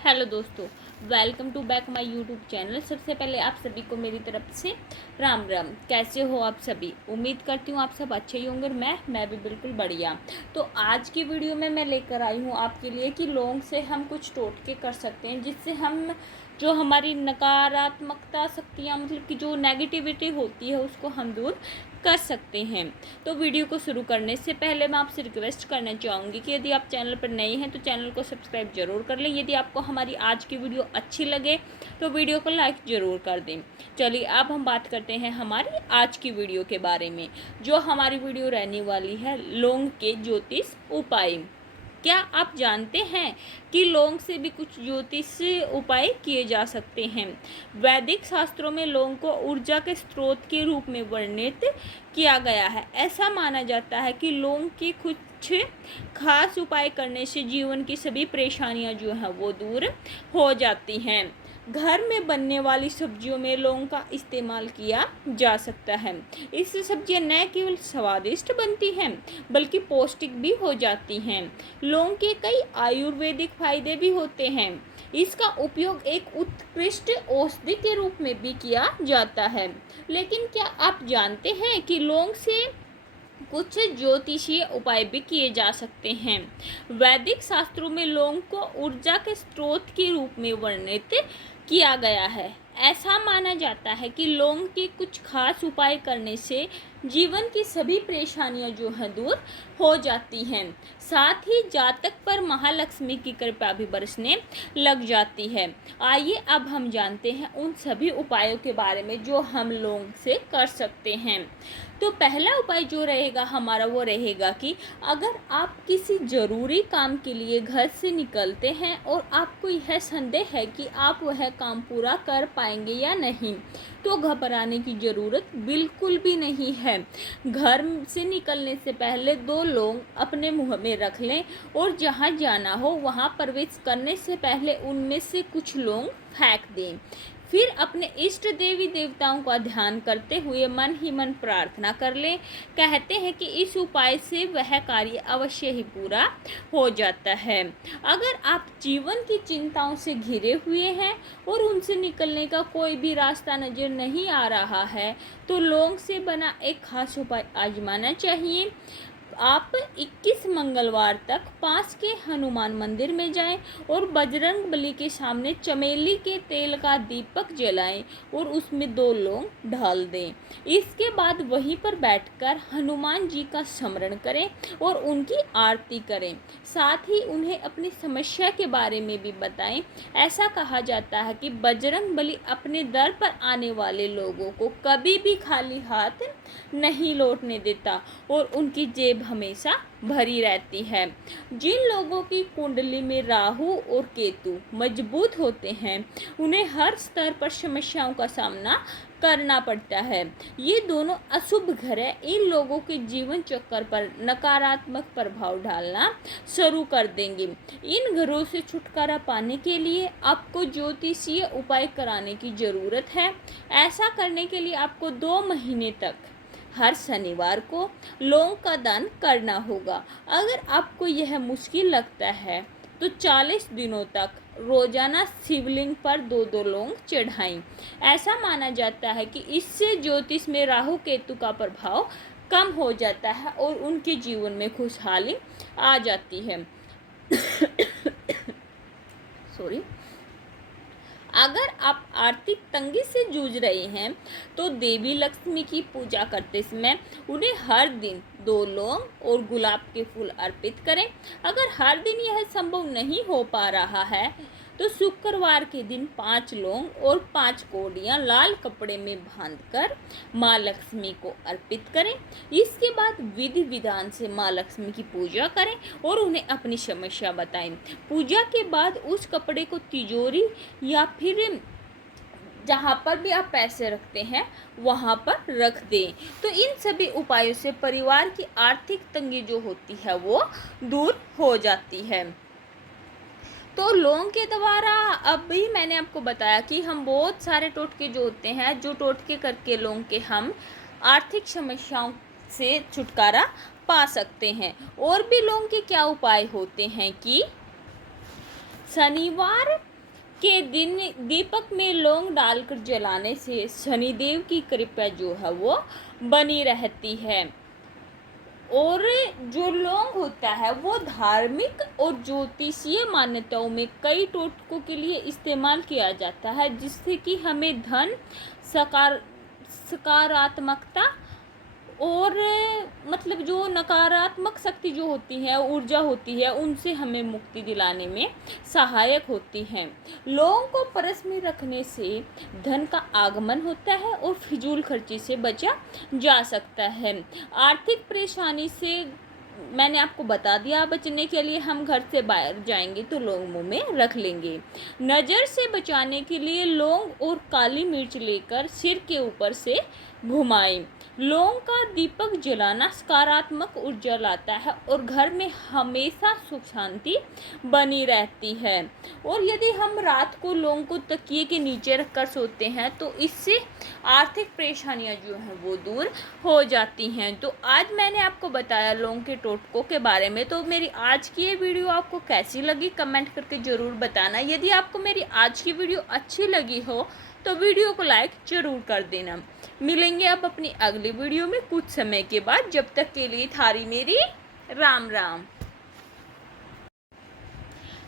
Hello दोस्तों, welcome to back my YouTube channel. सबसे पहले आप सभी को मेरी तरफ से राम राम। कैसे हो आप सभी? उम्मीद करती हूँ आप सब अच्छे ही होंगे और मैं भी बिल्कुल बढ़िया। तो आज की वीडियो में मैं लेकर आई हूँ आपके लिए कि लौंग से हम कुछ टोटके कर सकते हैं जिससे हम जो हमारी नकारात्मकता शक्तियाँ मतलब कि जो नेगेटिविटी होती है उसको हम दूर कर सकते हैं। तो वीडियो को शुरू करने से पहले मैं आपसे रिक्वेस्ट करना चाहूँगी कि यदि आप चैनल पर नए हैं तो चैनल को सब्सक्राइब जरूर कर लें। यदि आपको हमारी आज की वीडियो अच्छी लगे तो वीडियो को लाइक ज़रूर कर दें। चलिए अब हम बात करते हैं हमारी आज की वीडियो के बारे में। जो हमारी वीडियो रहने वाली है लौंग के ज्योतिष उपाय। क्या आप जानते हैं कि लौंग से भी कुछ ज्योतिष उपाय किए जा सकते हैं? वैदिक शास्त्रों में लौंग को ऊर्जा के स्रोत के रूप में वर्णित किया गया है। ऐसा माना जाता है कि लौंग के कुछ खास उपाय करने से जीवन की सभी परेशानियां जो हैं वो दूर हो जाती हैं। घर में बनने वाली सब्जियों में लौंग का इस्तेमाल किया जा सकता है। इससे सब्जियां न केवल स्वादिष्ट बनती हैं बल्कि पौष्टिक भी हो जाती हैं। लौंग के कई आयुर्वेदिक फायदे भी होते हैं। इसका उपयोग एक उत्कृष्ट औषधि के रूप में भी किया जाता है। लेकिन क्या आप जानते हैं कि लौंग से कुछ ज्योतिषीय उपाय भी किए जा सकते हैं? वैदिक शास्त्रों में लौंग को ऊर्जा के स्रोत के रूप में वर्णित किया गया है। ऐसा माना जाता है कि लौंग के कुछ खास उपाय करने से जीवन की सभी परेशानियां जो हैं दूर हो जाती हैं। साथ ही जातक पर महालक्ष्मी की कृपा भी बरसने लग जाती है। आइए अब हम जानते हैं उन सभी उपायों के बारे में जो हम लौंग से कर सकते हैं। तो पहला उपाय जो रहेगा हमारा वो रहेगा कि अगर आप किसी ज़रूरी काम के लिए घर से निकलते हैं और आपको यह संदेह है कि आप वह काम पूरा कर पाएंगे या नहीं, तो घबराने की ज़रूरत बिल्कुल भी नहीं है। घर से निकलने से पहले 2 लौंग अपने मुंह में रख लें और जहां जाना हो वहां प्रवेश करने से पहले उनमें से कुछ लौंग फेंक दें। फिर अपने इष्ट देवी देवताओं का ध्यान करते हुए मन ही मन प्रार्थना कर लें। कहते हैं कि इस उपाय से वह कार्य अवश्य ही पूरा हो जाता है। अगर आप जीवन की चिंताओं से घिरे हुए हैं और उनसे निकलने का कोई भी रास्ता नजर नहीं आ रहा है तो लौंग से बना एक खास उपाय आजमाना चाहिए। आप 21 मंगलवार तक पास के हनुमान मंदिर में जाएं और बजरंग बली के सामने चमेली के तेल का दीपक जलाएं और उसमें 2 लौंग डाल दें। इसके बाद वहीं पर बैठकर हनुमान जी का स्मरण करें और उनकी आरती करें। साथ ही उन्हें अपनी समस्या के बारे में भी बताएं। ऐसा कहा जाता है कि बजरंग बली अपने दर पर आने वाले लोगों को कभी भी खाली हाथ नहीं लौटने देता और उनकी जेब हमेशा भरी रहती है। जिन लोगों की कुंडली में राहु और केतु मजबूत होते हैं उन्हें हर स्तर पर समस्याओं का सामना करना पड़ता है। ये दोनों अशुभ ग्रह इन लोगों के जीवन चक्र पर नकारात्मक प्रभाव डालना शुरू कर देंगे। इन ग्रहों से छुटकारा पाने के लिए आपको ज्योतिषीय उपाय कराने की ज़रूरत है। ऐसा करने के लिए आपको 2 महीने तक हर शनिवार को लौंग का दान करना होगा। अगर आपको यह मुश्किल लगता है तो 40 दिनों तक रोजाना शिवलिंग पर 2-2 लौंग चढ़ाएं। ऐसा माना जाता है कि इससे ज्योतिष में राहु केतु का प्रभाव कम हो जाता है और उनके जीवन में खुशहाली आ जाती है। सॉरी। अगर आप आर्थिक तंगी से जूझ रहे हैं तो देवी लक्ष्मी की पूजा करते समय उन्हें हर दिन 2 लौंग और गुलाब के फूल अर्पित करें। अगर हर दिन यह संभव नहीं हो पा रहा है तो शुक्रवार के दिन 5 लौंग और 5 कौड़ियाँ लाल कपड़े में बांधकर माँ लक्ष्मी को अर्पित करें। इसके बाद विधि विधान से माँ लक्ष्मी की पूजा करें और उन्हें अपनी समस्या बताएं। पूजा के बाद उस कपड़े को तिजोरी या फिर जहाँ पर भी आप पैसे रखते हैं वहाँ पर रख दें। तो इन सभी उपायों से परिवार की आर्थिक तंगी जो होती है वो दूर हो जाती है। तो लौंग के द्वारा अब भी मैंने आपको बताया कि हम बहुत सारे टोटके जो होते हैं जो टोटके करके लौंग के हम आर्थिक समस्याओं से छुटकारा पा सकते हैं। और भी लौंग के क्या उपाय होते हैं कि शनिवार के दिन दीपक में लौंग डालकर जलाने से शनिदेव की कृपा जो है वो बनी रहती है। और जो लौंग होता है वो धार्मिक और ज्योतिषीय मान्यताओं में कई टोटकों के लिए इस्तेमाल किया जाता है, जिससे कि हमें धन, सकारात्मकता और मतलब जो नकारात्मक शक्ति जो होती है, ऊर्जा होती है, उनसे हमें मुक्ति दिलाने में सहायक होती हैं। लौंग को परस में रखने से धन का आगमन होता है और फिजूल खर्ची से बचा जा सकता है। आर्थिक परेशानी से मैंने आपको बता दिया, बचने के लिए हम घर से बाहर जाएंगे तो लौंग मुंह में रख लेंगे। नज़र से बचाने के लिए लौंग और काली मिर्च लेकर सिर के ऊपर से घुमाएं। लौंग का दीपक जलाना सकारात्मक ऊर्जा लाता है और घर में हमेशा सुख शांति बनी रहती है। और यदि हम रात को लौंग को तकिए के नीचे रखकर सोते हैं तो इससे आर्थिक परेशानियां जो हैं वो दूर हो जाती हैं। तो आज मैंने आपको बताया लौंग के टोटकों के बारे में। तो मेरी आज की ये वीडियो आपको कैसी लगी कमेंट करके ज़रूर बताना। यदि आपको मेरी आज की वीडियो अच्छी लगी हो तो वीडियो को लाइक ज़रूर कर देना। मिलेंगे अब अपनी अगली वीडियो में कुछ समय के बाद। जब तक के लिए थारी मेरी राम राम।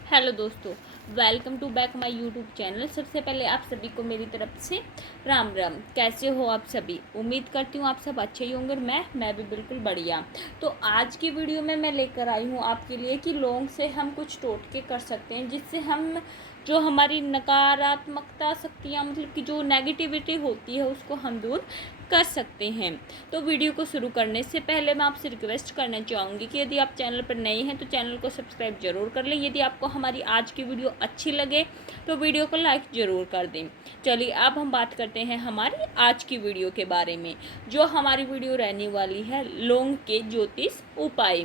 हेलो दोस्तों, welcome to back my YouTube channel. सबसे पहले आप सभी को मेरी तरफ से राम राम। कैसे हो आप सभी? उम्मीद करती हूँ आप सब अच्छे ही होंगे। मैं भी बिल्कुल बढ़िया। तो आज की वीडियो में मैं लेकर आई हूँ आपके लिए कि लौंग से हम कुछ टोटके कर सकते हैं, जिससे हम जो हमारी नकारात्मकता शक्तियाँ मतलब कि जो नेगेटिविटी होती है उसको हम दूर कर सकते हैं। तो वीडियो को शुरू करने से पहले मैं आपसे रिक्वेस्ट करना चाहूँगी कि यदि आप चैनल पर नए हैं तो चैनल को सब्सक्राइब जरूर कर लें। यदि आपको हमारी आज की वीडियो अच्छी लगे तो वीडियो को लाइक ज़रूर कर दें। चलिए अब हम बात करते हैं हमारी आज की वीडियो के बारे में। जो हमारी वीडियो रहने वाली है लौंग के ज्योतिष उपाय।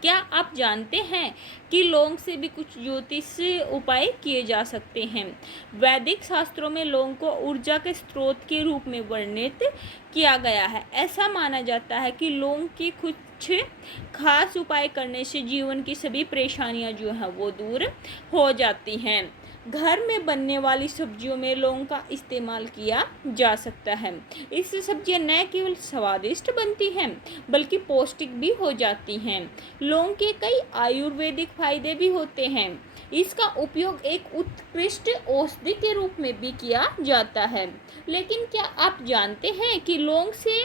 क्या आप जानते हैं कि लौंग से भी कुछ ज्योतिष उपाय किए जा सकते हैं? वैदिक शास्त्रों में लौंग को ऊर्जा के स्रोत के रूप में वर्णित किया गया है। ऐसा माना जाता है कि लौंग के कुछ खास उपाय करने से जीवन की सभी परेशानियां जो हैं वो दूर हो जाती हैं। घर में बनने वाली सब्जियों में लौंग का इस्तेमाल किया जा सकता है। इससे सब्जियां न केवल स्वादिष्ट बनती हैं बल्कि पौष्टिक भी हो जाती हैं। लौंग के कई आयुर्वेदिक फायदे भी होते हैं। इसका उपयोग एक उत्कृष्ट औषधि के रूप में भी किया जाता है। लेकिन क्या आप जानते हैं कि लौंग से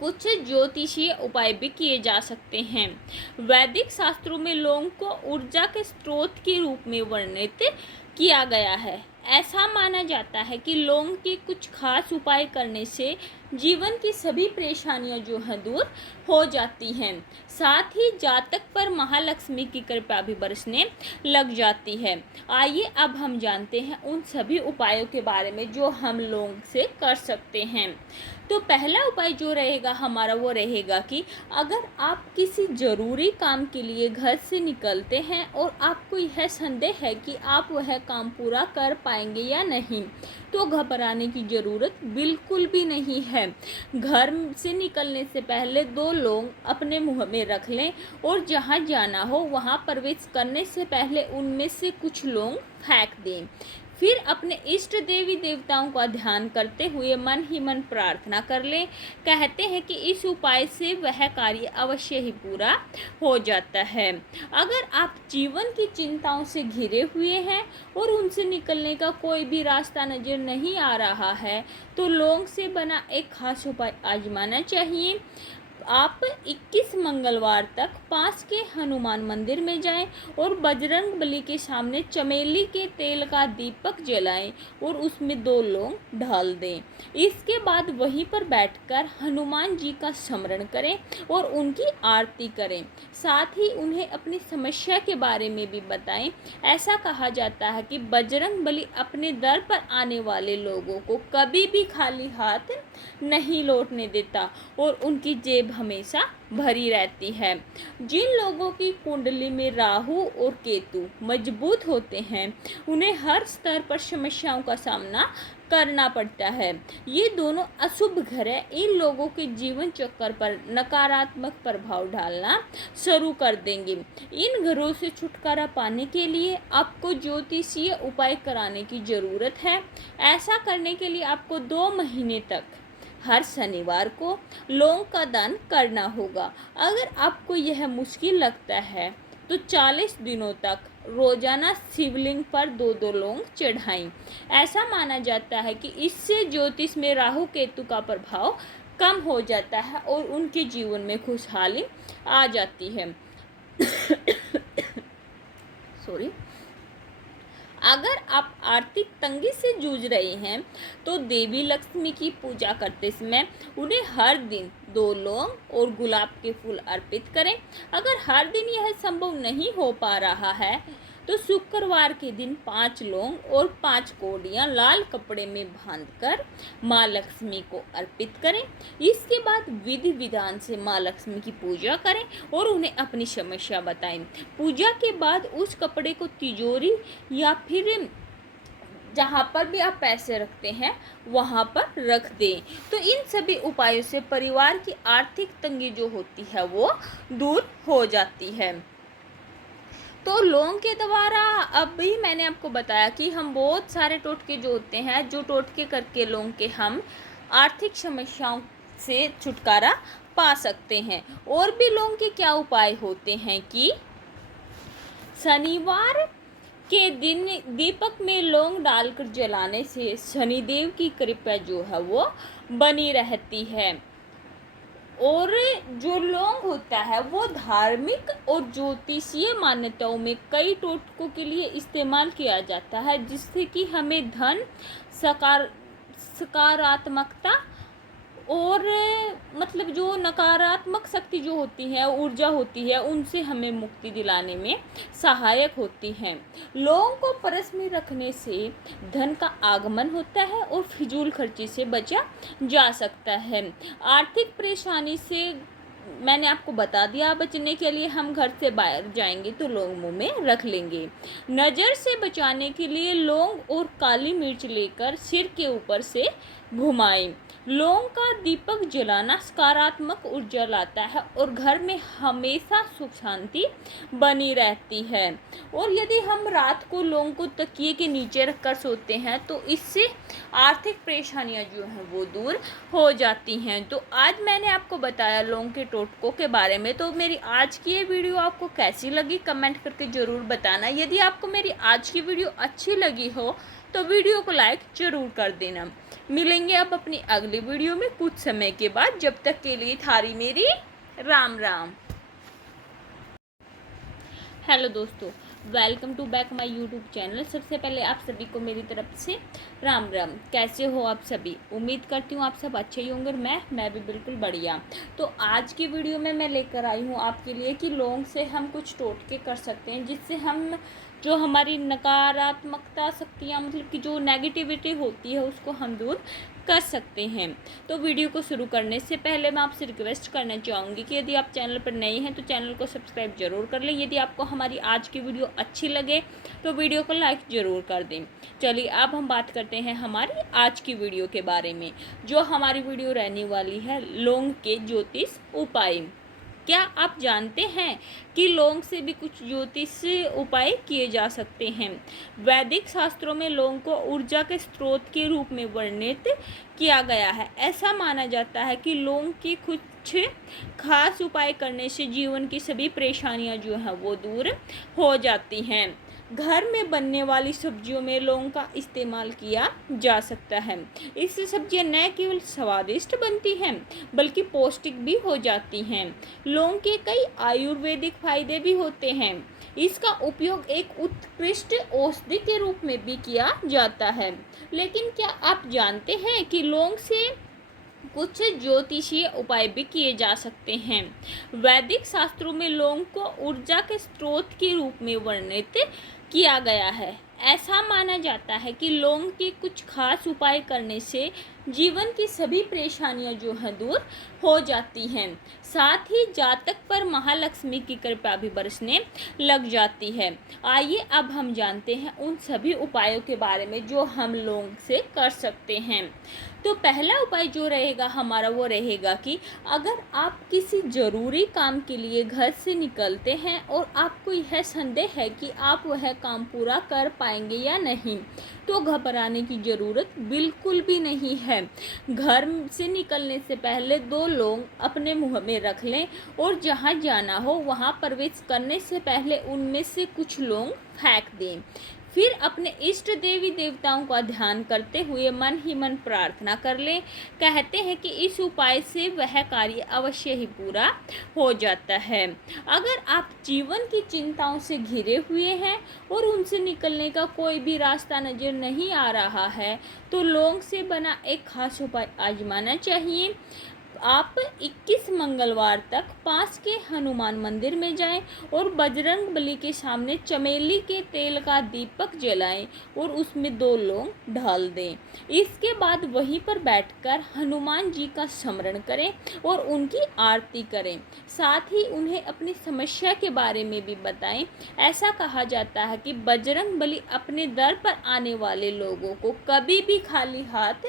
कुछ ज्योतिषीय उपाय भी किए जा सकते हैं? वैदिक शास्त्रों में लौंग को ऊर्जा के स्रोत के रूप में वर्णित किया गया है। ऐसा माना जाता है कि लौंग के कुछ खास उपाय करने से जीवन की सभी परेशानियां जो हैं दूर हो जाती हैं। साथ ही जातक पर महालक्ष्मी की कृपा भी बरसने लग जाती है। आइए अब हम जानते हैं उन सभी उपायों के बारे में जो हम लौंग से कर सकते हैं। तो पहला उपाय जो रहेगा हमारा वो रहेगा कि अगर आप किसी ज़रूरी काम के लिए घर से निकलते हैं और आपको यह संदेह है कि आप वह काम पूरा कर पाएंगे या नहीं, तो घबराने की ज़रूरत बिल्कुल भी नहीं है। घर से निकलने से पहले 2 लौंग अपने मुंह में रख लें और जहां जाना हो वहां प्रवेश करने से पहले उनमें से कुछ लौंग फेंक दें। फिर अपने इष्ट देवी देवताओं का ध्यान करते हुए मन ही मन प्रार्थना कर लें। कहते हैं कि इस उपाय से वह कार्य अवश्य ही पूरा हो जाता है। अगर आप जीवन की चिंताओं से घिरे हुए हैं और उनसे निकलने का कोई भी रास्ता नज़र नहीं आ रहा है तो लौंग से बना एक खास उपाय आजमाना चाहिए। आप 21 मंगलवार तक पास के हनुमान मंदिर में जाएं और बजरंग बली के सामने चमेली के तेल का दीपक जलाएं और उसमें 2 लौंग डाल दें। इसके बाद वहीं पर बैठकर हनुमान जी का स्मरण करें और उनकी आरती करें। साथ ही उन्हें अपनी समस्या के बारे में भी बताएं। ऐसा कहा जाता है कि बजरंग बली अपने दर पर आने वाले लोगों को कभी भी खाली हाथ नहीं लौटने देता और उनकी जेब हमेशा भरी रहती है। जिन लोगों की कुंडली में राहु और केतु मजबूत होते हैं उन्हें हर स्तर पर समस्याओं का सामना करना पड़ता है। ये दोनों अशुभ ग्रह इन लोगों के जीवन चक्र पर नकारात्मक प्रभाव डालना शुरू कर देंगे। इन ग्रहों से छुटकारा पाने के लिए आपको ज्योतिषीय उपाय कराने की ज़रूरत है। ऐसा करने के लिए आपको 2 महीने तक हर शनिवार को लौंग का दान करना होगा। अगर आपको यह मुश्किल लगता है तो 40 दिनों तक रोजाना शिवलिंग पर 2-2 लौंग चढ़ाएं। ऐसा माना जाता है कि इससे ज्योतिष में राहु केतु का प्रभाव कम हो जाता है और उनके जीवन में खुशहाली आ जाती है। सॉरी। अगर आप आर्थिक तंगी से जूझ रहे हैं तो देवी लक्ष्मी की पूजा करते समय उन्हें हर दिन 2 लौंग और गुलाब के फूल अर्पित करें। अगर हर दिन यह संभव नहीं हो पा रहा है तो शुक्रवार के दिन 5 लौंग और 5 कौड़ियाँ लाल कपड़े में बांधकर माँ लक्ष्मी को अर्पित करें। इसके बाद विधि विधान से माँ लक्ष्मी की पूजा करें और उन्हें अपनी समस्या बताएं। पूजा के बाद उस कपड़े को तिजोरी या फिर जहाँ पर भी आप पैसे रखते हैं वहाँ पर रख दें। तो इन सभी उपायों से परिवार की आर्थिक तंगी जो होती है वो दूर हो जाती है। तो लौंग के द्वारा अभी मैंने आपको बताया कि हम बहुत सारे टोटके जो होते हैं, जो टोटके करके लौंग के हम आर्थिक समस्याओं से छुटकारा पा सकते हैं। और भी लौंग के क्या उपाय होते हैं कि शनिवार के दिन दीपक में लौंग डालकर जलाने से शनिदेव की कृपा जो है वो बनी रहती है। और जो लौंग होता है वो धार्मिक और ज्योतिषीय मान्यताओं में कई टोटकों के लिए इस्तेमाल किया जाता है, जिससे कि हमें धन, सकारात्मकता और मतलब जो नकारात्मक शक्ति जो होती है, ऊर्जा होती है, उनसे हमें मुक्ति दिलाने में सहायक होती हैं। लौंग को परस में रखने से धन का आगमन होता है और फिजूल खर्ची से बचा जा सकता है। आर्थिक परेशानी से मैंने आपको बता दिया, बचने के लिए हम घर से बाहर जाएंगे तो लौंग मुंह में रख लेंगे। नज़र से बचाने के लिए लौंग और काली मिर्च लेकर सिर के ऊपर से घुमाएं। लौंग का दीपक जलाना सकारात्मक ऊर्जा लाता है और घर में हमेशा सुख शांति बनी रहती है। और यदि हम रात को लौंग को तकिए के नीचे रखकर सोते हैं तो इससे आर्थिक परेशानियां जो हैं वो दूर हो जाती हैं। तो आज मैंने आपको बताया लौंग के टोटकों के बारे में। तो मेरी आज की ये वीडियो आपको कैसी लगी कमेंट करके ज़रूर बताना। यदि आपको मेरी आज की वीडियो अच्छी लगी हो तो वीडियो को लाइक ज़रूर कर देना। मिलेंगे अब अपनी अगली वीडियो में कुछ समय के बाद। जब तक के लिए थारी मेरी राम राम। हेलो दोस्तों, welcome to back my YouTube channel. सबसे पहले आप सभी को मेरी तरफ से राम राम। कैसे हो आप सभी? उम्मीद करती हूँ आप सब अच्छे ही होंगे। मैं भी बिल्कुल बढ़िया। तो आज की वीडियो में मैं लेकर आई हूँ आपके लिए कि लौंग से हम कुछ टोटके कर सकते हैं, जिससे हम जो हमारी नकारात्मकता शक्तियाँ मतलब कि जो नेगेटिविटी होती है उसको हम दूर कर सकते हैं। तो वीडियो को शुरू करने से पहले मैं आपसे रिक्वेस्ट करना चाहूँगी कि यदि आप चैनल पर नए हैं तो चैनल को सब्सक्राइब जरूर कर लें। यदि आपको हमारी आज की वीडियो अच्छी लगे तो वीडियो को लाइक ज़रूर कर दें। चलिए अब हम बात करते हैं हमारी आज की वीडियो के बारे में। जो हमारी वीडियो रहने वाली है लौंग के ज्योतिष उपाय। क्या आप जानते हैं कि लौंग से भी कुछ ज्योतिष उपाय किए जा सकते हैं? वैदिक शास्त्रों में लौंग को ऊर्जा के स्रोत के रूप में वर्णित किया गया है। ऐसा माना जाता है कि लौंग की कुछ खास उपाय करने से जीवन की सभी परेशानियां जो हैं वो दूर हो जाती हैं। घर में बनने वाली सब्जियों में लौंग का इस्तेमाल किया जा सकता है। इससे सब्जियां न केवल स्वादिष्ट बनती हैं बल्कि पौष्टिक भी हो जाती हैं। लौंग के कई आयुर्वेदिक फायदे भी होते हैं। इसका उपयोग एक उत्कृष्ट औषधि के रूप में भी किया जाता है। लेकिन क्या आप जानते हैं कि लौंग से कुछ ज्योतिषीय उपाय भी किए जा सकते हैं? वैदिक शास्त्रों में लौंग को ऊर्जा के स्रोत के रूप में वर्णित किया गया है। ऐसा माना जाता है कि लौंग के कुछ खास उपाय करने से जीवन की सभी परेशानियां जो हैं दूर हो जाती हैं। साथ ही जातक पर महालक्ष्मी की कृपा भी बरसने लग जाती है। आइए अब हम जानते हैं उन सभी उपायों के बारे में जो हम लौंग से कर सकते हैं। तो पहला उपाय जो रहेगा हमारा वो रहेगा कि अगर आप किसी ज़रूरी काम के लिए घर से निकलते हैं और आपको यह संदेह है कि आप वह काम पूरा कर पाएंगे या नहीं, तो घबराने की ज़रूरत बिल्कुल भी नहीं है। घर से निकलने से पहले 2 लौंग अपने मुंह में रख लें और जहां जाना हो वहां प्रवेश करने से पहले उनमें से कुछ लौंग फेंक दें। फिर अपने इष्ट देवी देवताओं का ध्यान करते हुए मन ही मन प्रार्थना कर लें। कहते हैं कि इस उपाय से वह कार्य अवश्य ही पूरा हो जाता है। अगर आप जीवन की चिंताओं से घिरे हुए हैं और उनसे निकलने का कोई भी रास्ता नज़र नहीं आ रहा है, तो लौंग से बना एक खास उपाय आजमाना चाहिए। आप 21 मंगलवार तक पास के हनुमान मंदिर में जाएं और बजरंग बली के सामने चमेली के तेल का दीपक जलाएं और उसमें 2 लौंग डाल दें। इसके बाद वहीं पर बैठकर हनुमान जी का स्मरण करें और उनकी आरती करें। साथ ही उन्हें अपनी समस्या के बारे में भी बताएं। ऐसा कहा जाता है कि बजरंग बली अपने दर पर आने वाले लोगों को कभी भी खाली हाथ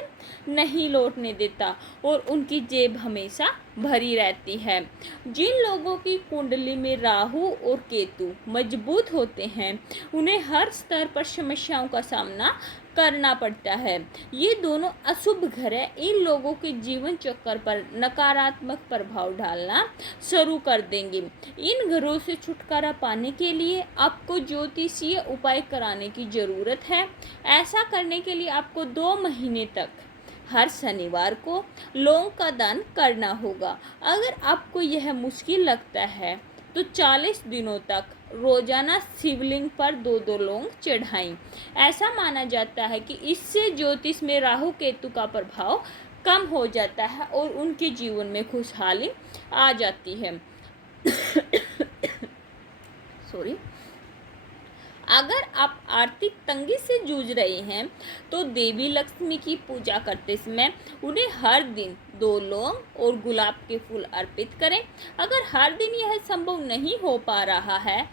नहीं लौटने देता और उनकी जेब हमेशा भरी रहती है। जिन लोगों की कुंडली में राहु और केतु मजबूत होते हैं, उन्हें हर स्तर पर समस्याओं का सामना करना पड़ता है। ये दोनों अशुभ ग्रह इन लोगों के जीवन चक्र पर नकारात्मक प्रभाव डालना शुरू कर देंगे। इन ग्रहों से छुटकारा पाने के लिए आपको ज्योतिषीय उपाय कराने की ज़रूरत है। ऐसा करने के लिए आपको 2 महीने तक हर शनिवार को लौंग का दान करना होगा। अगर आपको यह मुश्किल लगता है तो 40 दिनों तक रोजाना शिवलिंग पर 2-2 लौंग चढ़ाएं। ऐसा माना जाता है कि इससे ज्योतिष में राहु केतु का प्रभाव कम हो जाता है और उनके जीवन में खुशहाली आ जाती है। सॉरी। अगर आप आर्थिक तंगी से जूझ रहे हैं तो देवी लक्ष्मी की पूजा करते समय उन्हें हर दिन 2 लौंग और गुलाब के फूल अर्पित करें। अगर हर दिन यह संभव नहीं हो पा रहा है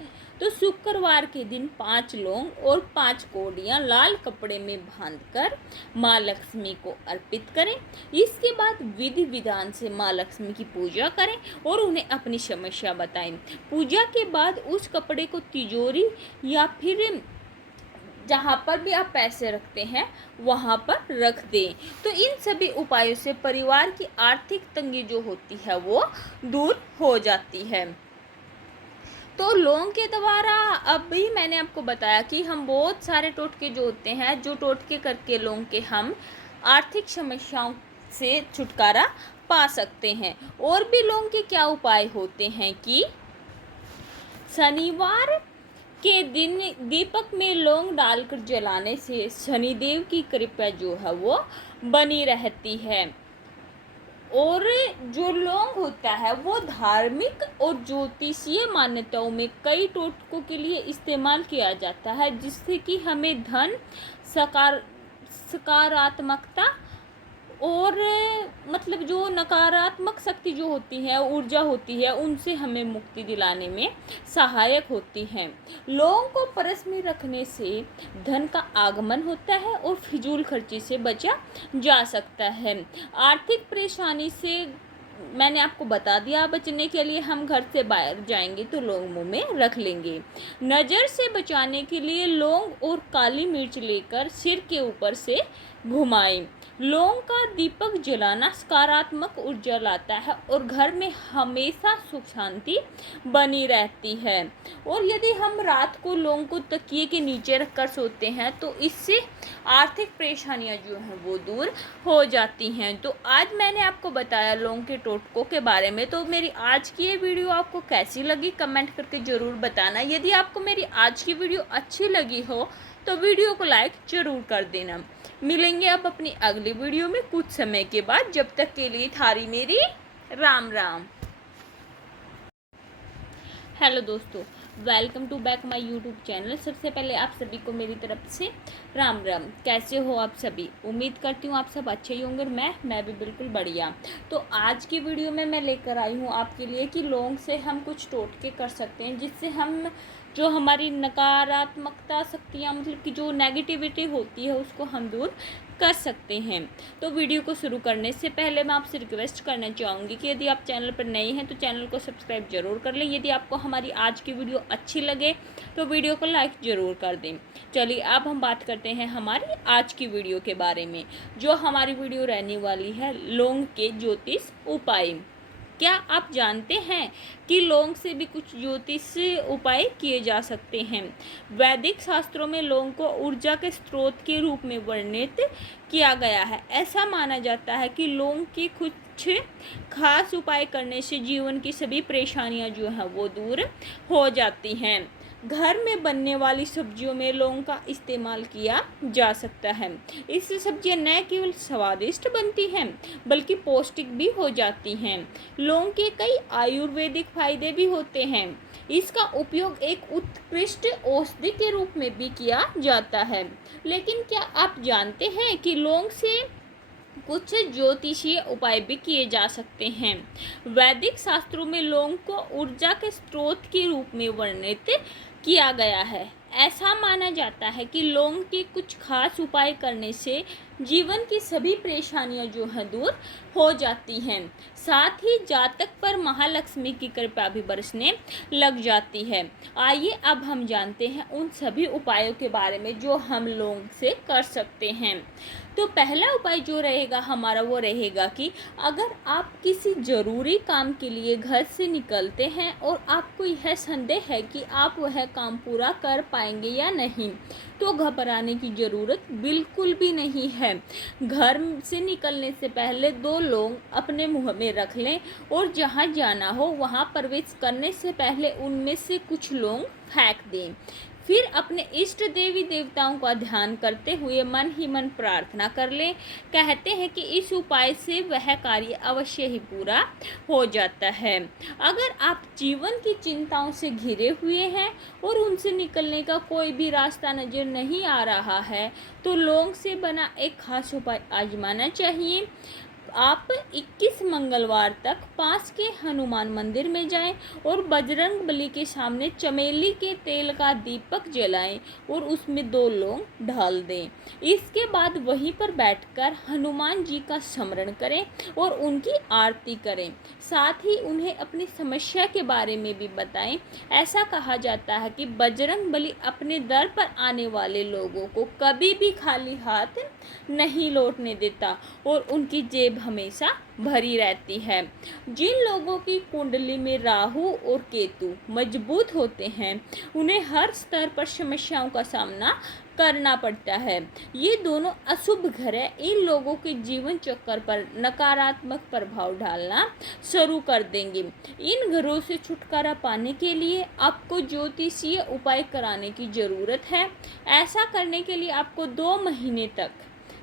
तो शुक्रवार के दिन 5 लौंग और 5 कौड़ियाँ लाल कपड़े में बांधकर माँ लक्ष्मी को अर्पित करें। इसके बाद विधि विधान से माँ लक्ष्मी की पूजा करें और उन्हें अपनी समस्या बताएं। पूजा के बाद उस कपड़े को तिजोरी या फिर जहाँ पर भी आप पैसे रखते हैं वहाँ पर रख दें। तो इन सभी उपायों से परिवार की आर्थिक तंगी जो होती है वो दूर हो जाती है। तो लौंग के द्वारा अभी मैंने आपको बताया कि हम बहुत सारे टोटके जो होते हैं, जो टोटके करके लौंग के हम आर्थिक समस्याओं से छुटकारा पा सकते हैं। और भी लौंग के क्या उपाय होते हैं कि शनिवार के दिन दीपक में लौंग डालकर जलाने से शनिदेव की कृपा जो है वो बनी रहती है। और जो लौंग होता है वो धार्मिक और ज्योतिषीय मान्यताओं में कई टोटकों के लिए इस्तेमाल किया जाता है, जिससे कि हमें धन, सकारात्मकता और मतलब जो नकारात्मक शक्ति जो होती है, ऊर्जा होती है, उनसे हमें मुक्ति दिलाने में सहायक होती हैं। लौंग को परस में रखने से धन का आगमन होता है और फिजूल खर्ची से बचा जा सकता है। आर्थिक परेशानी से मैंने आपको बता दिया, बचने के लिए हम घर से बाहर जाएंगे तो लौंग मुंह में रख लेंगे। नज़र से बचाने के लिए लौंग और काली मिर्च लेकर सिर के ऊपर से घुमाएं। लौंग का दीपक जलाना सकारात्मक ऊर्जा लाता है और घर में हमेशा सुख शांति बनी रहती है। और यदि हम रात को लौंग को तकिए के नीचे रखकर सोते हैं तो इससे आर्थिक परेशानियां जो हैं वो दूर हो जाती हैं। तो आज मैंने आपको बताया लौंग के टोटकों के बारे में। तो मेरी आज की ये वीडियो आपको कैसी लगी कमेंट करके ज़रूर बताना। यदि आपको मेरी आज की वीडियो अच्छी लगी हो तो वीडियो को लाइक ज़रूर कर देना। मिलेंगे अब अपनी अगली वीडियो में कुछ समय के बाद। जब तक के लिए थारी मेरी राम राम। हेलो दोस्तों, welcome to back my YouTube channel. सबसे पहले आप सभी को मेरी तरफ से राम राम। कैसे हो आप सभी? उम्मीद करती हूँ आप सब अच्छे ही होंगे। मैं भी बिल्कुल बढ़िया। तो आज की वीडियो में मैं लेकर आई हूँ आपके लिए कि लौंग से हम कुछ टोटके कर सकते हैं, जिससे हम जो हमारी नकारात्मकता शक्तियाँ, मतलब कि जो नेगेटिविटी होती है, उसको हम दूर कर सकते हैं। तो वीडियो को शुरू करने से पहले मैं आपसे रिक्वेस्ट करना चाहूँगी कि यदि आप चैनल पर नए हैं तो चैनल को सब्सक्राइब जरूर कर लें। यदि आपको हमारी आज की वीडियो अच्छी लगे तो वीडियो को लाइक ज़रूर कर दें। चलिए अब हम बात करते हैं हमारी आज की वीडियो के बारे में। जो हमारी वीडियो रहने वाली है लौंग के ज्योतिष उपाय। क्या आप जानते हैं कि लौंग से भी कुछ ज्योतिष उपाय किए जा सकते हैं? वैदिक शास्त्रों में लौंग को ऊर्जा के स्रोत के रूप में वर्णित किया गया है। ऐसा माना जाता है कि लौंग के कुछ खास उपाय करने से जीवन की सभी परेशानियां जो हैं वो दूर हो जाती हैं। घर में बनने वाली सब्जियों में लौंग का इस्तेमाल किया जा सकता है। इससे सब्जियां न केवल स्वादिष्ट बनती हैं बल्कि पौष्टिक भी हो जाती हैं। लौंग के कई आयुर्वेदिक फायदे भी होते हैं। इसका उपयोग एक उत्कृष्ट औषधि के रूप में भी किया जाता है। लेकिन क्या आप जानते हैं कि लौंग से कुछ ज्योतिषीय उपाय भी किए जा सकते हैं? वैदिक शास्त्रों में लौंग को ऊर्जा के स्रोत के रूप में वर्णित किया गया है। ऐसा माना जाता है कि लौंग के कुछ खास उपाय करने से जीवन की सभी परेशानियां जो हैं दूर हो जाती हैं। साथ ही जातक पर महालक्ष्मी की कृपा भी बरसने लग जाती है। आइए अब हम जानते हैं उन सभी उपायों के बारे में जो हम लौंग से कर सकते हैं। तो पहला उपाय जो रहेगा हमारा वो रहेगा कि अगर आप किसी ज़रूरी काम के लिए घर से निकलते हैं और आपको यह संदेह है कि आप वह काम पूरा कर पाएंगे या नहीं, तो घबराने की ज़रूरत बिल्कुल भी नहीं है। घर से निकलने से पहले 2 लौंग अपने मुंह में रख लें और जहां जाना हो वहां प्रवेश करने से पहले उनमें से कुछ लौंग फेंक दें। फिर अपने इष्ट देवी देवताओं का ध्यान करते हुए मन ही मन प्रार्थना कर लें। कहते हैं कि इस उपाय से वह कार्य अवश्य ही पूरा हो जाता है। अगर आप जीवन की चिंताओं से घिरे हुए हैं और उनसे निकलने का कोई भी रास्ता नजर नहीं आ रहा है, तो लौंग से बना एक खास उपाय आजमाना चाहिए। आप 21 मंगलवार तक पास के हनुमान मंदिर में जाएं और बजरंग बली के सामने चमेली के तेल का दीपक जलाएं और उसमें 2 लौंग डाल दें। इसके बाद वहीं पर बैठकर हनुमान जी का स्मरण करें और उनकी आरती करें। साथ ही उन्हें अपनी समस्या के बारे में भी बताएं। ऐसा कहा जाता है कि बजरंग बली अपने दर पर आने वाले लोगों को कभी भी खाली हाथ नहीं लौटने देता और उनकी जेब हमेशा भरी रहती है। जिन लोगों की कुंडली में राहु और केतु मजबूत होते हैं, उन्हें हर स्तर पर समस्याओं का सामना करना पड़ता है। ये दोनों अशुभ ग्रह इन लोगों के जीवन चक्र पर नकारात्मक प्रभाव डालना शुरू कर देंगे। इन ग्रहों से छुटकारा पाने के लिए आपको ज्योतिषीय उपाय कराने की ज़रूरत है। ऐसा करने के लिए आपको 2 महीने तक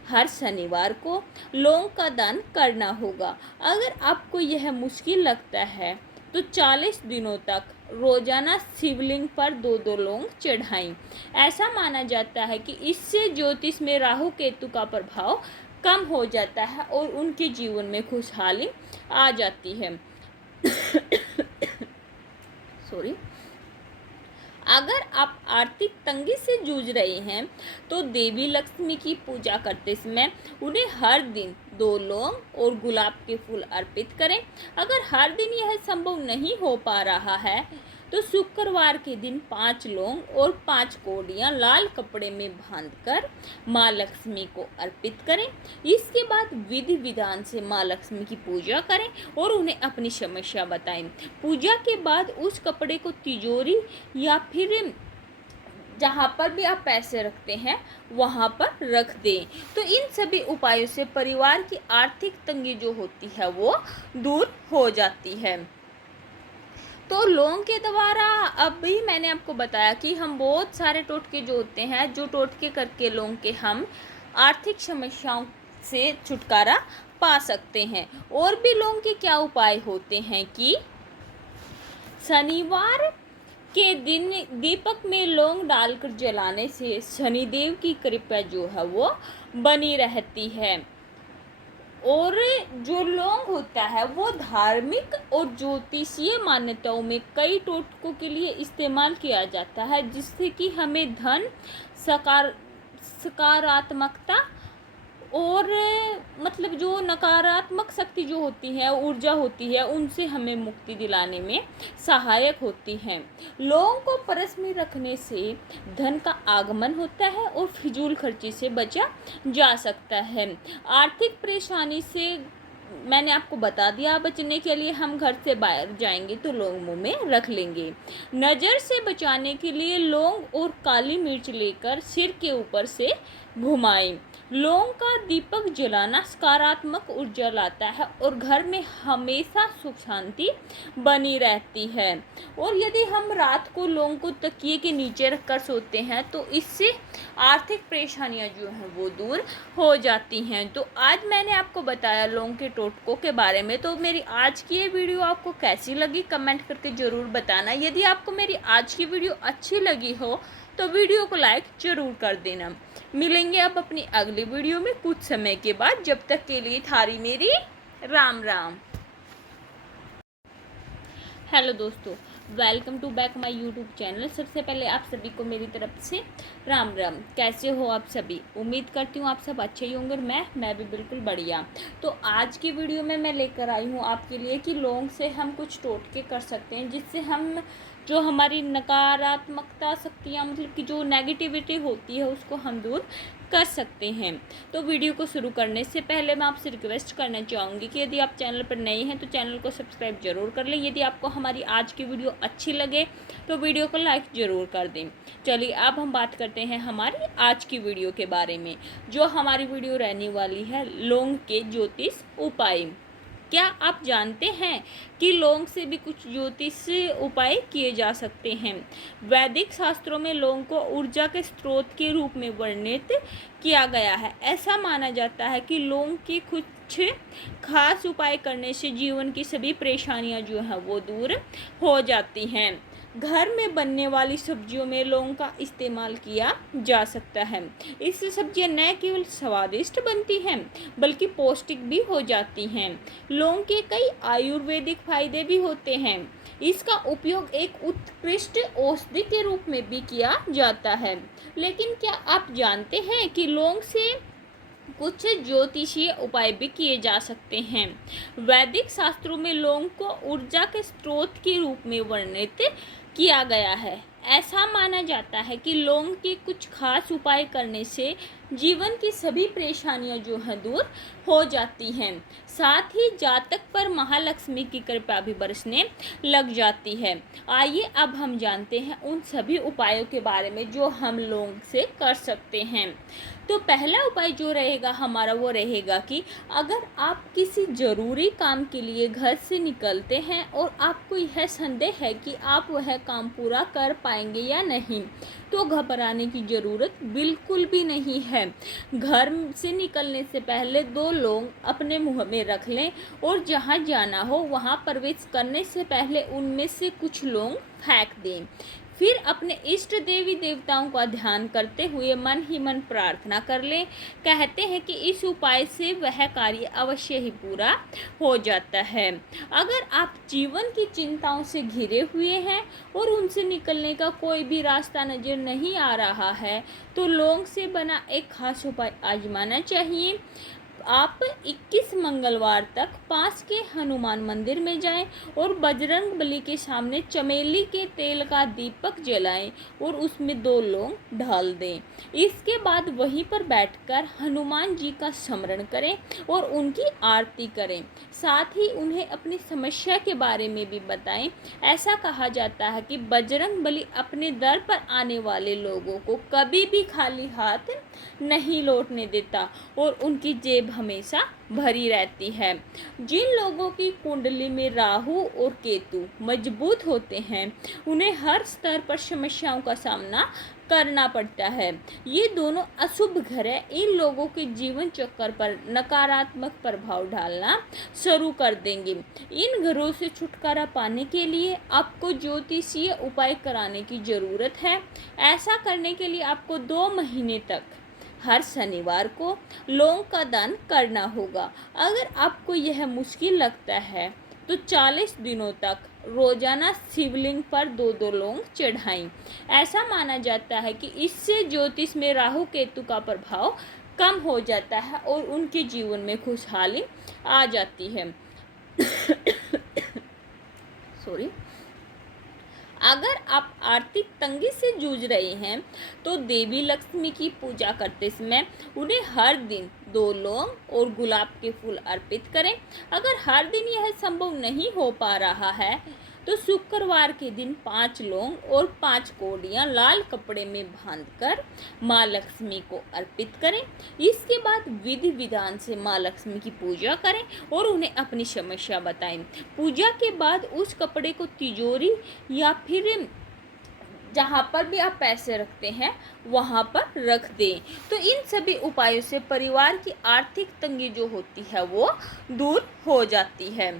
हर शनिवार को लौंग का दान करना होगा। अगर आपको यह मुश्किल लगता है तो 40 दिनों तक रोजाना शिवलिंग पर 2-2 लौंग चढ़ाएं। ऐसा माना जाता है कि इससे ज्योतिष में राहु केतु का प्रभाव कम हो जाता है और उनके जीवन में खुशहाली आ जाती है। सॉरी। अगर आप आर्थिक तंगी से जूझ रहे हैं तो देवी लक्ष्मी की पूजा करते समय उन्हें हर दिन 2 लौंग और गुलाब के फूल अर्पित करें। अगर हर दिन यह संभव नहीं हो पा रहा है तो शुक्रवार के दिन 5 लौंग और 5 कौड़ियाँ लाल कपड़े में बांधकर माँ लक्ष्मी को अर्पित करें। इसके बाद विधि विधान से माँ लक्ष्मी की पूजा करें और उन्हें अपनी समस्या बताएं। पूजा के बाद उस कपड़े को तिजोरी या फिर जहाँ पर भी आप पैसे रखते हैं वहाँ पर रख दें। तो इन सभी उपायों से परिवार की आर्थिक तंगी जो होती है वो दूर हो जाती है। तो लौंग के द्वारा अभी मैंने आपको बताया कि हम बहुत सारे टोटके जो होते हैं, जो टोटके करके लौंग के हम आर्थिक समस्याओं से छुटकारा पा सकते हैं। और भी लौंग के क्या उपाय होते हैं कि शनिवार के दिन दीपक में लौंग डालकर जलाने से शनिदेव की कृपा जो है वो बनी रहती है। और जो लौंग होता है वो धार्मिक और ज्योतिषीय मान्यताओं में कई टोटकों के लिए इस्तेमाल किया जाता है, जिससे कि हमें धन, सकारात्मकता और मतलब जो नकारात्मक शक्ति जो होती है, ऊर्जा होती है, उनसे हमें मुक्ति दिलाने में सहायक होती हैं। लौंग को परस में रखने से धन का आगमन होता है और फिजूल खर्ची से बचा जा सकता है। आर्थिक परेशानी से मैंने आपको बता दिया, बचने के लिए हम घर से बाहर जाएंगे तो लौंग मुंह में रख लेंगे। नज़र से बचाने के लिए लौंग और काली मिर्च लेकर सिर के ऊपर से घुमाएं। लौंग का दीपक जलाना सकारात्मक ऊर्जा लाता है और घर में हमेशा सुख शांति बनी रहती है। और यदि हम रात को लौंग को तकिए के नीचे रखकर सोते हैं तो इससे आर्थिक परेशानियां जो हैं वो दूर हो जाती हैं। तो आज मैंने आपको बताया लौंग के टोटकों के बारे में। तो मेरी आज की ये वीडियो आपको कैसी लगी कमेंट करके ज़रूर बताना। यदि आपको मेरी आज की वीडियो अच्छी लगी हो तो वीडियो को लाइक ज़रूर कर देना। मिलेंगे अब अपनी अगली वीडियो में कुछ समय के बाद। जब तक के लिए थारी मेरी राम राम। हेलो दोस्तों, welcome to back my YouTube channel. सबसे पहले आप सभी को मेरी तरफ से राम राम। कैसे हो आप सभी? उम्मीद करती हूँ आप सब अच्छे ही होंगे। मैं भी बिल्कुल बढ़िया। तो आज की वीडियो में मैं लेकर आई हूँ आपके लिए कि लौंग से हम कुछ टोटके कर सकते हैं, जिससे हम जो हमारी नकारात्मकता शक्तियाँ मतलब कि जो नेगेटिविटी होती है उसको हम दूर कर सकते हैं। तो वीडियो को शुरू करने से पहले मैं आपसे रिक्वेस्ट करना चाहूँगी कि यदि आप चैनल पर नए हैं तो चैनल को सब्सक्राइब जरूर कर लें। यदि आपको हमारी आज की वीडियो अच्छी लगे तो वीडियो को लाइक ज़रूर कर दें। चलिए अब हम बात करते हैं हमारी आज की वीडियो के बारे में। जो हमारी वीडियो रहने वाली है लौंग के ज्योतिष उपाय। क्या आप जानते हैं कि लौंग से भी कुछ ज्योतिष उपाय किए जा सकते हैं? वैदिक शास्त्रों में लौंग को ऊर्जा के स्रोत के रूप में वर्णित किया गया है। ऐसा माना जाता है कि लौंग के कुछ खास उपाय करने से जीवन की सभी परेशानियां जो हैं वो दूर हो जाती हैं। घर में बनने वाली सब्जियों में लौंग का इस्तेमाल किया जा सकता है। इससे सब्जियां न केवल स्वादिष्ट बनती हैं बल्कि पौष्टिक भी हो जाती हैं। लौंग के कई आयुर्वेदिक फायदे भी होते हैं। इसका उपयोग एक उत्कृष्ट औषधि के रूप में भी किया जाता है। लेकिन क्या आप जानते हैं कि लौंग से कुछ ज्योतिषीय उपाय भी किए जा सकते हैं? वैदिक शास्त्रों में लौंग को ऊर्जा के स्रोत के रूप में वर्णित किया गया है। ऐसा माना जाता है कि लौंग के कुछ खास उपाय करने से जीवन की सभी परेशानियां जो हैं दूर हो जाती हैं। साथ ही जातक पर महालक्ष्मी की कृपा भी बरसने लग जाती है। आइए अब हम जानते हैं उन सभी उपायों के बारे में जो हम लौंग से कर सकते हैं। तो पहला उपाय जो रहेगा हमारा वो रहेगा कि अगर आप किसी ज़रूरी काम के लिए घर से निकलते हैं और आपको यह संदेह है कि आप वह काम पूरा कर पाएंगे या नहीं, तो घबराने की ज़रूरत बिल्कुल भी नहीं है। घर से निकलने से पहले 2 लौंग अपने मुंह में रख लें और जहां जाना हो वहां प्रवेश करने से पहले उनमें से कुछ लौंग फेंक दें। फिर अपने इष्ट देवी देवताओं का ध्यान करते हुए मन ही मन प्रार्थना कर लें। कहते हैं कि इस उपाय से वह कार्य अवश्य ही पूरा हो जाता है। अगर आप जीवन की चिंताओं से घिरे हुए हैं और उनसे निकलने का कोई भी रास्ता नज़र नहीं आ रहा है तो लौंग से बना एक खास उपाय आजमाना चाहिए। आप 21 मंगलवार तक पास के हनुमान मंदिर में जाएं और बजरंग बली के सामने चमेली के तेल का दीपक जलाएं और उसमें 2 लौंग डाल दें। इसके बाद वहीं पर बैठकर हनुमान जी का स्मरण करें और उनकी आरती करें। साथ ही उन्हें अपनी समस्या के बारे में भी बताएं। ऐसा कहा जाता है कि बजरंग बली अपने दर पर आने वाले लोगों को कभी भी खाली हाथ नहीं लौटने देता और उनकी जेब हमेशा भरी रहती है। जिन लोगों की कुंडली में राहु और केतु मजबूत होते हैं उन्हें हर स्तर पर समस्याओं का सामना करना पड़ता है। ये दोनों अशुभ ग्रह इन लोगों के जीवन चक्र पर नकारात्मक प्रभाव डालना शुरू कर देंगे। इन ग्रहों से छुटकारा पाने के लिए आपको ज्योतिषीय उपाय कराने की ज़रूरत है। ऐसा करने के लिए आपको 2 महीने तक हर शनिवार को लौंग का दान करना होगा। अगर आपको यह मुश्किल लगता है तो 40 दिनों तक रोजाना शिवलिंग पर 2-2 लौंग चढ़ाएं। ऐसा माना जाता है कि इससे ज्योतिष में राहु केतु का प्रभाव कम हो जाता है और उनके जीवन में खुशहाली आ जाती है। सॉरी। अगर आप आर्थिक तंगी से जूझ रहे हैं तो देवी लक्ष्मी की पूजा करते समय उन्हें हर दिन 2 लौंग और गुलाब के फूल अर्पित करें। अगर हर दिन यह संभव नहीं हो पा रहा है तो शुक्रवार के दिन 5 लौंग और 5 कौड़ियाँ लाल कपड़े में बांधकर माँ लक्ष्मी को अर्पित करें। इसके बाद विधि विधान से माँ लक्ष्मी की पूजा करें और उन्हें अपनी समस्या बताएं। पूजा के बाद उस कपड़े को तिजोरी या फिर जहाँ पर भी आप पैसे रखते हैं वहाँ पर रख दें। तो इन सभी उपायों से परिवार की आर्थिक तंगी जो होती है वो दूर हो जाती है।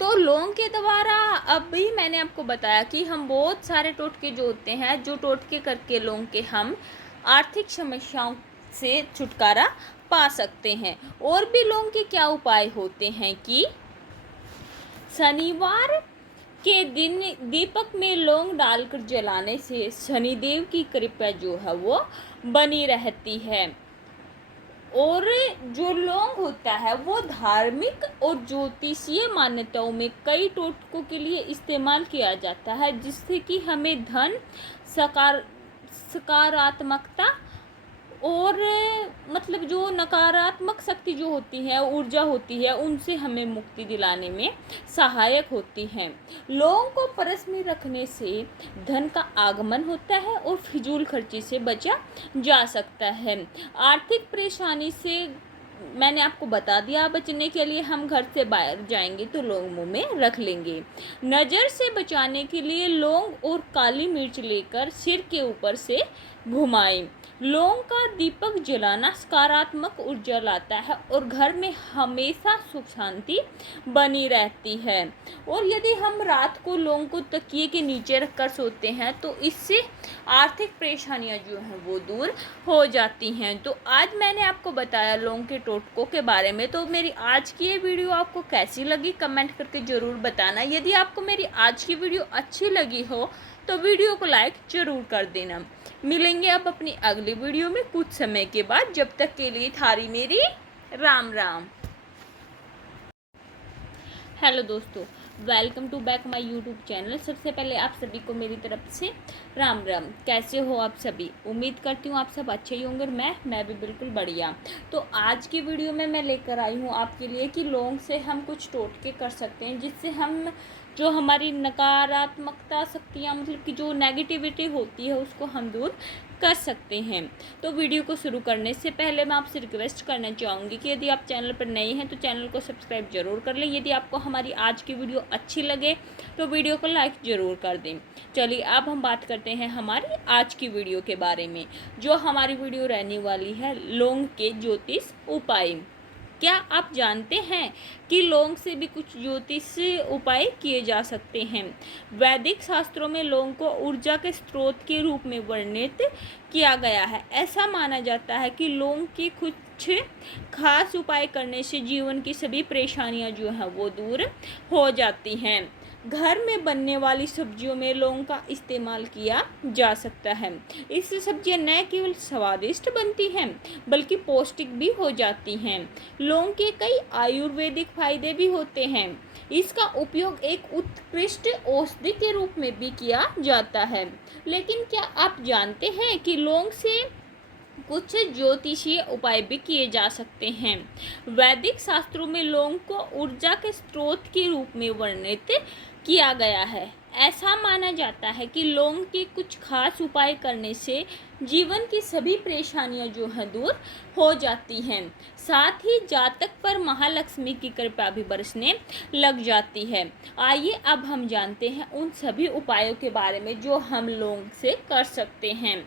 तो लौंग के द्वारा अभी मैंने आपको बताया कि हम बहुत सारे टोटके जो होते हैं, जो टोटके करके लौंग के हम आर्थिक समस्याओं से छुटकारा पा सकते हैं। और भी लौंग के क्या उपाय होते हैं कि शनिवार के दिन दीपक में लौंग डालकर जलाने से शनिदेव की कृपा जो है वो बनी रहती है। और जो लौंग होता है वो धार्मिक और ज्योतिषीय मान्यताओं में कई टोटकों के लिए इस्तेमाल किया जाता है, जिससे कि हमें धन, सकारात्मकता और मतलब जो नकारात्मक शक्ति जो होती है, ऊर्जा होती है, उनसे हमें मुक्ति दिलाने में सहायक होती हैं। लौंग को परस में रखने से धन का आगमन होता है और फिजूल खर्ची से बचा जा सकता है। आर्थिक परेशानी से मैंने आपको बता दिया, बचने के लिए हम घर से बाहर जाएंगे तो लौंग मुंह में रख लेंगे। नज़र से बचाने के लिए लौंग और काली मिर्च लेकर सिर के ऊपर से घुमाएं। लौंग का दीपक जलाना सकारात्मक ऊर्जा लाता है और घर में हमेशा सुख शांति बनी रहती है। और यदि हम रात को लौंग को तकिए के नीचे रखकर सोते हैं तो इससे आर्थिक परेशानियां जो हैं वो दूर हो जाती हैं। तो आज मैंने आपको बताया लौंग के टोटकों के बारे में। तो मेरी आज की ये वीडियो आपको कैसी लगी कमेंट करके ज़रूर बताना। यदि आपको मेरी आज की वीडियो अच्छी लगी हो तो वीडियो को लाइक ज़रूर कर देना। मिलेंगे अब अपनी अगली वीडियो में कुछ समय के बाद। जब तक के लिए थारी मेरी राम राम। हेलो दोस्तों, welcome to back my YouTube channel. सबसे पहले आप सभी को मेरी तरफ से राम राम। कैसे हो आप सभी? उम्मीद करती हूँ आप सब अच्छे ही होंगे। मैं भी बिल्कुल बढ़िया। तो आज की वीडियो में मैं लेकर आई हूँ आपके लिए कि लौंग से हम कुछ टोटके कर सकते हैं, जिससे हम जो हमारी नकारात्मकता शक्तियाँ मतलब कि जो नेगेटिविटी होती है उसको हम दूर कर सकते हैं। तो वीडियो को शुरू करने से पहले मैं आपसे रिक्वेस्ट करना चाहूँगी कि यदि आप चैनल पर नए हैं तो चैनल को सब्सक्राइब जरूर कर लें। यदि आपको हमारी आज की वीडियो अच्छी लगे तो वीडियो को लाइक ज़रूर कर दें। चलिए अब हम बात करते हैं हमारी आज की वीडियो के बारे में। जो हमारी वीडियो रहने वाली है लौंग के ज्योतिष उपाय। क्या आप जानते हैं कि लौंग से भी कुछ ज्योतिष उपाय किए जा सकते हैं? वैदिक शास्त्रों में लौंग को ऊर्जा के स्रोत के रूप में वर्णित किया गया है। ऐसा माना जाता है कि लौंग के कुछ खास उपाय करने से जीवन की सभी परेशानियां जो हैं वो दूर हो जाती हैं। घर में बनने वाली सब्जियों में लौंग का इस्तेमाल किया जा सकता है। इससे सब्जियां न केवल स्वादिष्ट बनती हैं बल्कि पौष्टिक भी हो जाती हैं। लौंग के कई आयुर्वेदिक फायदे भी होते हैं। इसका उपयोग एक उत्कृष्ट औषधि के रूप में भी किया जाता है। लेकिन क्या आप जानते हैं कि लौंग से कुछ ज्योतिषीय उपाय भी किए जा सकते हैं? वैदिक शास्त्रों में लौंग को ऊर्जा के स्रोत के रूप में वर्णित किया गया है। ऐसा माना जाता है कि लौंग के कुछ खास उपाय करने से जीवन की सभी परेशानियां जो हैं दूर हो जाती हैं। साथ ही जातक पर महालक्ष्मी की कृपा भी बरसने लग जाती है। आइए अब हम जानते हैं उन सभी उपायों के बारे में जो हम लोग से कर सकते हैं।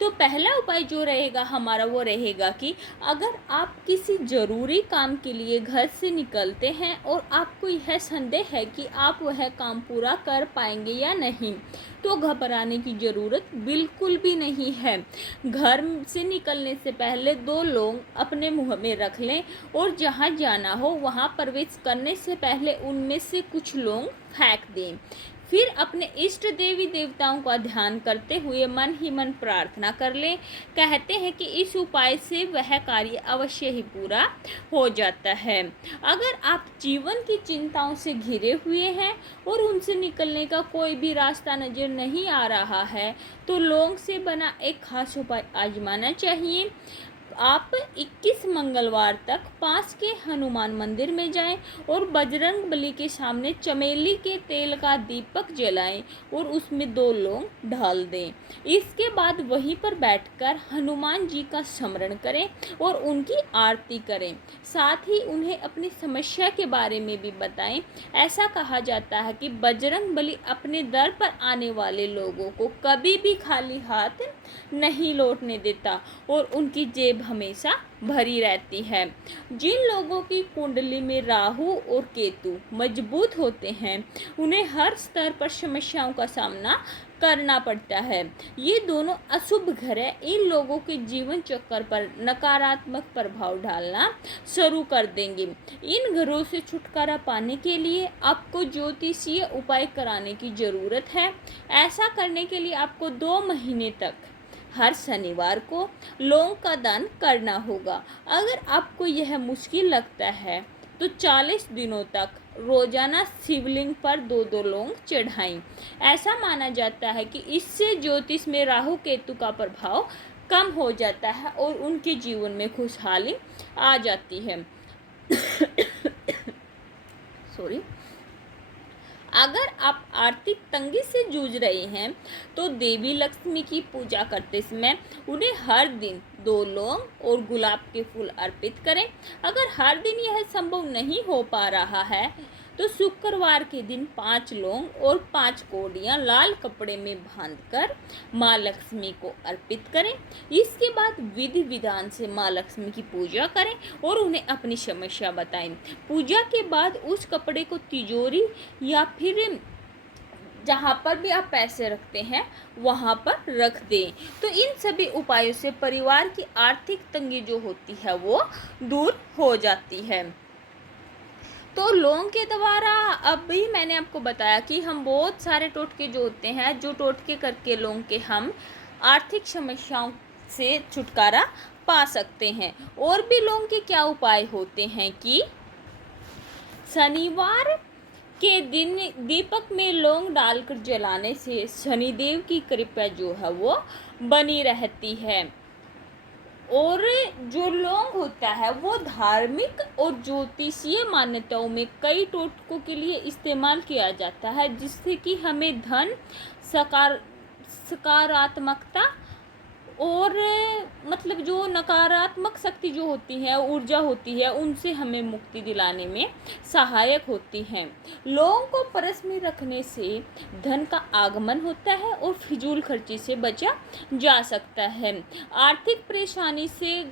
तो पहला उपाय जो रहेगा हमारा वो रहेगा कि अगर आप किसी ज़रूरी काम के लिए घर से निकलते हैं और आपको यह संदेह है कि आप वह काम पूरा कर पाएंगे या नहीं, तो घबराने की ज़रूरत बिल्कुल भी नहीं है। घर से निकलने से पहले 2 लौंग अपने मुंह में रख लें और जहां जाना हो वहां प्रवेश करने से पहले उनमें से कुछ लौंग फेंक दें। फिर अपने इष्ट देवी देवताओं का ध्यान करते हुए मन ही मन प्रार्थना कर लें। कहते हैं कि इस उपाय से वह कार्य अवश्य ही पूरा हो जाता है। अगर आप जीवन की चिंताओं से घिरे हुए हैं और उनसे निकलने का कोई भी रास्ता नज़र नहीं आ रहा है, तो लौंग से बना एक खास उपाय आजमाना चाहिए। आप 21 मंगलवार तक पास के हनुमान मंदिर में जाएं और बजरंग बली के सामने चमेली के तेल का दीपक जलाएं और उसमें 2 लौंग डाल दें। इसके बाद वहीं पर बैठकर हनुमान जी का स्मरण करें और उनकी आरती करें। साथ ही उन्हें अपनी समस्या के बारे में भी बताएं। ऐसा कहा जाता है कि बजरंग बली अपने दर पर आने वाले लोगों को कभी भी खाली हाथ नहीं लौटने देता और उनकी जेब हमेशा भरी रहती है। जिन लोगों की कुंडली में राहु और केतु मजबूत होते हैं, उन्हें हर स्तर पर समस्याओं का सामना करना पड़ता है। ये दोनों अशुभ ग्रह इन लोगों के जीवन चक्र पर नकारात्मक प्रभाव डालना शुरू कर देंगे। इन ग्रहों से छुटकारा पाने के लिए आपको ज्योतिषीय उपाय कराने की ज़रूरत है। ऐसा करने के लिए आपको 2 महीने तक हर शनिवार को लौंग का दान करना होगा। अगर आपको यह मुश्किल लगता है तो 40 दिनों तक रोजाना शिवलिंग पर 2-2 लौंग चढ़ाएं। ऐसा माना जाता है कि इससे ज्योतिष में राहु केतु का प्रभाव कम हो जाता है और उनके जीवन में खुशहाली आ जाती है। सॉरी। अगर आप आर्थिक तंगी से जूझ रहे हैं तो देवी लक्ष्मी की पूजा करते समय उन्हें हर दिन 2 लौंग और गुलाब के फूल अर्पित करें। अगर हर दिन यह संभव नहीं हो पा रहा है तो शुक्रवार के दिन 5 लौंग और 5 कौड़ियाँ लाल कपड़े में बांधकर माँ लक्ष्मी को अर्पित करें। इसके बाद विधि विधान से माँ लक्ष्मी की पूजा करें और उन्हें अपनी समस्या बताएं। पूजा के बाद उस कपड़े को तिजोरी या फिर जहाँ पर भी आप पैसे रखते हैं वहाँ पर रख दें। तो इन सभी उपायों से परिवार की आर्थिक तंगी जो होती है वो दूर हो जाती है। तो लौंग के द्वारा अभी मैंने आपको बताया कि हम बहुत सारे टोटके जो होते हैं, जो टोटके करके लौंग के हम आर्थिक समस्याओं से छुटकारा पा सकते हैं। और भी लौंग के क्या उपाय होते हैं कि शनिवार के दिन दीपक में लौंग डालकर जलाने से शनिदेव की कृपा जो है वो बनी रहती है। और जो लौंग होता है वो धार्मिक और ज्योतिषीय मान्यताओं में कई टोटकों के लिए इस्तेमाल किया जाता है, जिससे कि हमें धन सकारात्मकता और मतलब जो नकारात्मक शक्ति जो होती है, ऊर्जा होती है, उनसे हमें मुक्ति दिलाने में सहायक होती हैं। लौंग को परस में रखने से धन का आगमन होता है और फिजूल खर्ची से बचा जा सकता है। आर्थिक परेशानी से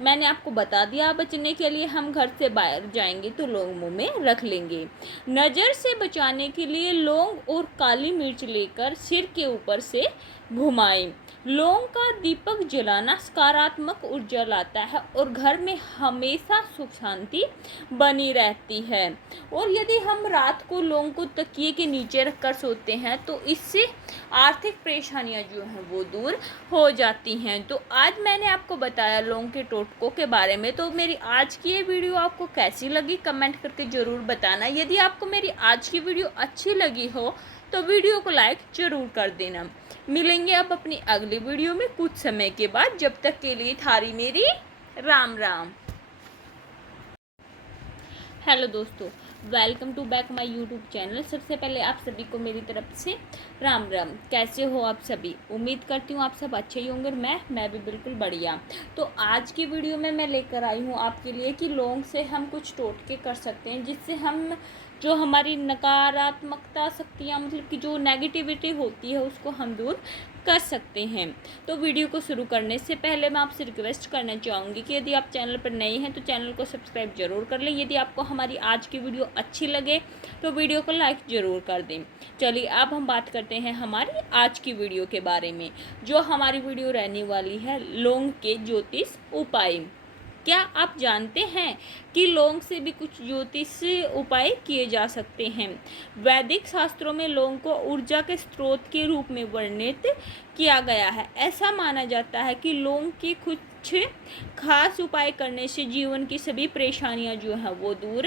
मैंने आपको बता दिया, बचने के लिए हम घर से बाहर जाएंगे तो लौंग मुंह में रख लेंगे। नज़र से बचाने के लिए लौंग और काली मिर्च लेकर सिर के ऊपर से घुमाएं। लौंग का दीपक जलाना सकारात्मक ऊर्जा लाता है और घर में हमेशा सुख शांति बनी रहती है। और यदि हम रात को लौंग को तकिए के नीचे रखकर सोते हैं तो इससे आर्थिक परेशानियां जो हैं वो दूर हो जाती हैं। तो आज मैंने आपको बताया लौंग के टोटकों के बारे में। तो मेरी आज की ये वीडियो आपको कैसी लगी कमेंट करके ज़रूर बताना। यदि आपको मेरी आज की वीडियो अच्छी लगी हो तो वीडियो को लाइक ज़रूर कर देना। मिलेंगे अब अपनी अगली वीडियो में कुछ समय के बाद। जब तक के लिए थारी मेरी राम राम। हेलो दोस्तों, welcome to back my YouTube channel. सबसे पहले आप सभी को मेरी तरफ से राम राम। कैसे हो आप सभी? उम्मीद करती हूँ आप सब अच्छे ही होंगे। मैं भी बिल्कुल बढ़िया। तो आज की वीडियो में मैं लेकर आई हूँ आपके लिए कि लौंग से हम कुछ टोटके कर सकते हैं जिससे हम जो हमारी नकारात्मकता शक्तियाँ मतलब कि जो नेगेटिविटी होती है उसको हम दूर कर सकते हैं। तो वीडियो को शुरू करने से पहले मैं आपसे रिक्वेस्ट करना चाहूँगी कि यदि आप चैनल पर नए हैं तो चैनल को सब्सक्राइब जरूर कर लें। यदि आपको हमारी आज की वीडियो अच्छी लगे तो वीडियो को लाइक ज़रूर कर दें। चलिए अब हम बात करते हैं हमारी आज की वीडियो के बारे में। जो हमारी वीडियो रहने वाली है लौंग के ज्योतिष उपाय। क्या आप जानते हैं कि लौंग से भी कुछ ज्योतिष उपाय किए जा सकते हैं? वैदिक शास्त्रों में लौंग को ऊर्जा के स्रोत के रूप में वर्णित किया गया है। ऐसा माना जाता है कि लौंग के कुछ खास उपाय करने से जीवन की सभी परेशानियां जो हैं वो दूर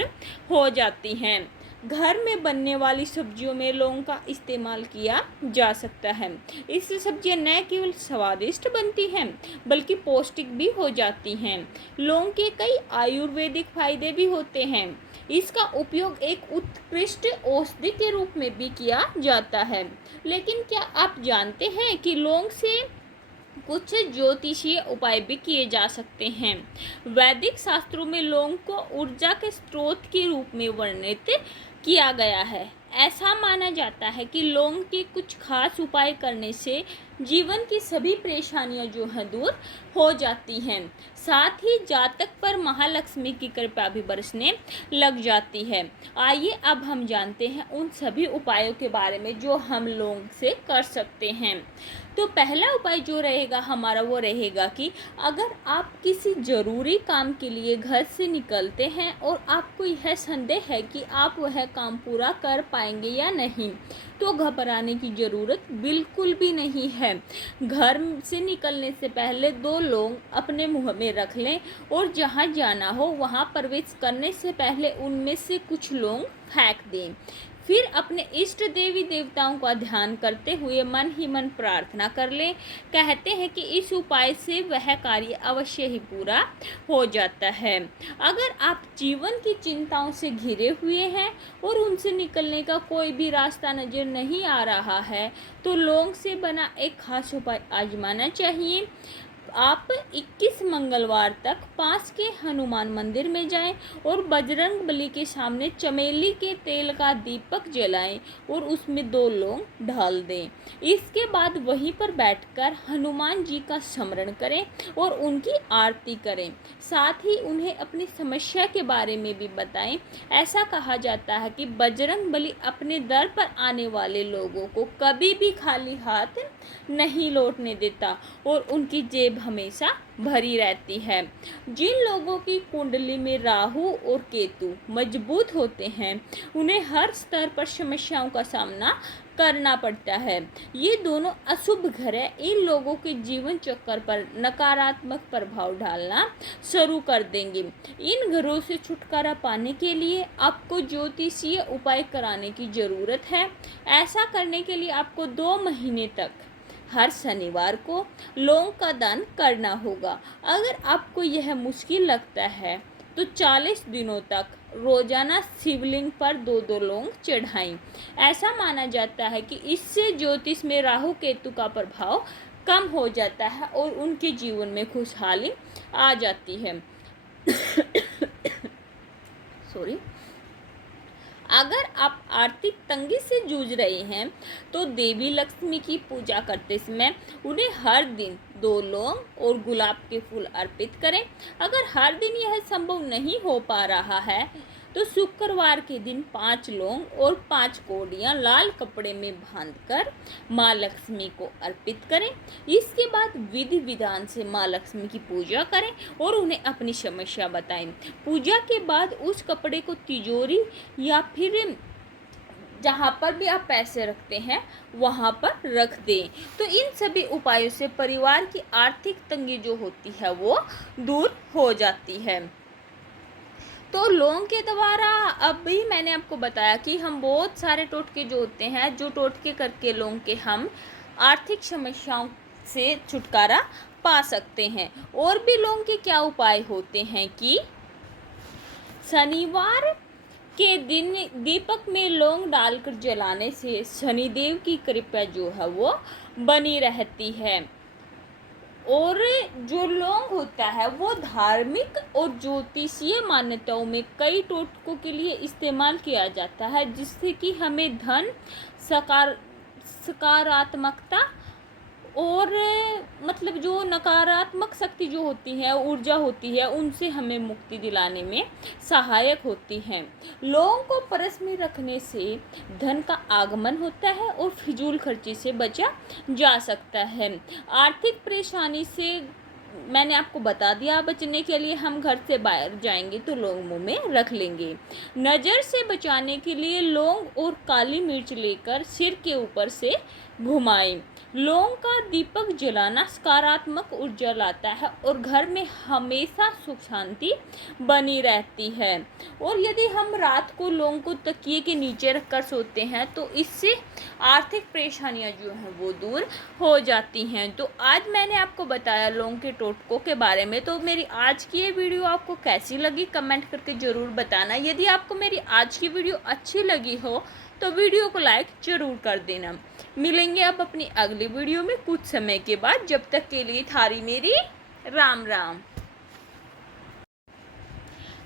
हो जाती हैं। घर में बनने वाली सब्जियों में लौंग का इस्तेमाल किया जा सकता है। इससे सब्जियां न केवल स्वादिष्ट बनती हैं बल्कि पौष्टिक भी हो जाती हैं। लौंग के कई आयुर्वेदिक फायदे भी होते हैं। इसका उपयोग एक उत्कृष्ट औषधि के रूप में भी किया जाता है। लेकिन क्या आप जानते हैं कि लौंग से कुछ ज्योतिषीय उपाय भी किए जा सकते हैं? वैदिक शास्त्रों में लौंग को ऊर्जा के स्रोत के रूप में वर्णित किया गया है। ऐसा माना जाता है कि लौंग के कुछ खास उपाय करने से जीवन की सभी परेशानियां जो हैं दूर हो जाती हैं। साथ ही जातक पर महालक्ष्मी की कृपा भी बरसने लग जाती है। आइए अब हम जानते हैं उन सभी उपायों के बारे में जो हम लौंग से कर सकते हैं। तो पहला उपाय जो रहेगा हमारा वो रहेगा कि अगर आप किसी ज़रूरी काम के लिए घर से निकलते हैं और आपको यह संदेह है कि आप वह काम पूरा कर पाएंगे या नहीं, तो घबराने की ज़रूरत बिल्कुल भी नहीं है। घर से निकलने से पहले 2 लौंग अपने मुंह में रख लें और जहां जाना हो वहां प्रवेश करने से पहले उनमें से कुछ लौंग फेंक दें। फिर अपने इष्ट देवी देवताओं का ध्यान करते हुए मन ही मन प्रार्थना कर लें। कहते हैं कि इस उपाय से वह कार्य अवश्य ही पूरा हो जाता है। अगर आप जीवन की चिंताओं से घिरे हुए हैं और उनसे निकलने का कोई भी रास्ता नजर नहीं आ रहा है तो लौंग से बना एक खास उपाय आजमाना चाहिए। आप 21 मंगलवार तक पास के हनुमान मंदिर में जाएं और बजरंग बली के सामने चमेली के तेल का दीपक जलाएं और उसमें 2 लौंग डाल दें। इसके बाद वहीं पर बैठकर हनुमान जी का स्मरण करें और उनकी आरती करें। साथ ही उन्हें अपनी समस्या के बारे में भी बताएं। ऐसा कहा जाता है कि बजरंग बली अपने दर पर आने वाले लोगों को कभी भी खाली हाथ नहीं लौटने देता और उनकी जेब हमेशा भरी रहती है। जिन लोगों की कुंडली में राहु और केतु मजबूत होते हैं उन्हें हर स्तर पर समस्याओं का सामना करना पड़ता है। ये दोनों अशुभ ग्रह इन लोगों के जीवन चक्र पर नकारात्मक प्रभाव डालना शुरू कर देंगे। इन ग्रहों से छुटकारा पाने के लिए आपको ज्योतिषीय उपाय कराने की ज़रूरत है। ऐसा करने के लिए आपको 2 महीने तक हर शनिवार को लौंग का दान करना होगा। अगर आपको यह मुश्किल लगता है तो 40 दिनों तक रोजाना शिवलिंग पर 2-2 लौंग चढ़ाएं। ऐसा माना जाता है कि इससे ज्योतिष में राहु केतु का प्रभाव कम हो जाता है और उनके जीवन में खुशहाली आ जाती है। सॉरी। अगर आप आर्थिक तंगी से जूझ रहे हैं तो देवी लक्ष्मी की पूजा करते समय उन्हें हर दिन 2 लौंग और गुलाब के फूल अर्पित करें। अगर हर दिन यह संभव नहीं हो पा रहा है तो शुक्रवार के दिन 5 लौंग और 5 कौड़ियाँ लाल कपड़े में बांधकर माँ लक्ष्मी को अर्पित करें। इसके बाद विधि विधान से माँ लक्ष्मी की पूजा करें और उन्हें अपनी समस्या बताएं। पूजा के बाद उस कपड़े को तिजोरी या फिर जहाँ पर भी आप पैसे रखते हैं वहाँ पर रख दें। तो इन सभी उपायों से परिवार की आर्थिक तंगी जो होती है वो दूर हो जाती है। तो लौंग के द्वारा अभी मैंने आपको बताया कि हम बहुत सारे टोटके जो होते हैं जो टोटके करके लौंग के हम आर्थिक समस्याओं से छुटकारा पा सकते हैं। और भी लौंग के क्या उपाय होते हैं कि शनिवार के दिन दीपक में लौंग डालकर जलाने से शनिदेव की कृपा जो है वो बनी रहती है। और जो लौंग होता है वो धार्मिक और ज्योतिषीय मान्यताओं में कई टोटकों के लिए इस्तेमाल किया जाता है, जिससे कि हमें धन, सकारात्मकता और मतलब जो नकारात्मक शक्ति जो होती है, ऊर्जा होती है, उनसे हमें मुक्ति दिलाने में सहायक होती हैं। लौंग को परस में रखने से धन का आगमन होता है और फिजूल खर्ची से बचा जा सकता है। आर्थिक परेशानी से मैंने आपको बता दिया, बचने के लिए हम घर से बाहर जाएंगे तो लौंग मुंह में रख लेंगे। नज़र से बचाने के लिए लौंग और काली मिर्च लेकर सिर के ऊपर से घुमाएं। लौंग का दीपक जलाना सकारात्मक ऊर्जा लाता है और घर में हमेशा सुख शांति बनी रहती है। और यदि हम रात को लौंग को तकिए के नीचे रखकर सोते हैं तो इससे आर्थिक परेशानियां जो हैं वो दूर हो जाती हैं। तो आज मैंने आपको बताया लौंग के टोटकों के बारे में। तो मेरी आज की ये वीडियो आपको कैसी लगी कमेंट करके ज़रूर बताना। यदि आपको मेरी आज की वीडियो अच्छी लगी हो तो वीडियो को लाइक ज़रूर कर देना। मिलेंगे अब अपनी अगली वीडियो में कुछ समय के बाद। जब तक के लिए थारी मेरी राम राम।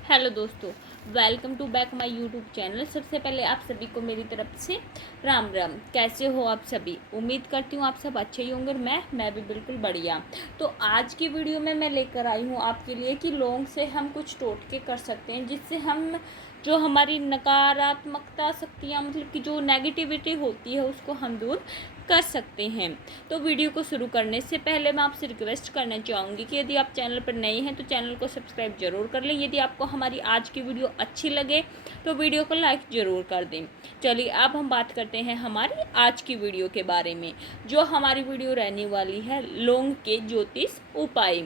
हेलो दोस्तों, welcome to back my YouTube channel. सबसे पहले आप सभी को मेरी तरफ से राम राम। कैसे हो आप सभी? उम्मीद करती हूँ आप सब अच्छे ही होंगे। मैं भी बिल्कुल बढ़िया। तो आज की वीडियो में मैं लेकर आई हूँ आपके लिए कि लौंग से हम कुछ टोटके कर सकते हैं, जिससे हम जो हमारी नकारात्मकता शक्तियाँ मतलब कि जो नेगेटिविटी होती है उसको हम दूर कर सकते हैं। तो वीडियो को शुरू करने से पहले मैं आपसे रिक्वेस्ट करना चाहूँगी कि यदि आप चैनल पर नए हैं तो चैनल को सब्सक्राइब जरूर कर लें। यदि आपको हमारी आज की वीडियो अच्छी लगे तो वीडियो को लाइक ज़रूर कर दें। चलिए अब हम बात करते हैं हमारी आज की वीडियो के बारे में। जो हमारी वीडियो रहने वाली है लौंग के ज्योतिष उपाय।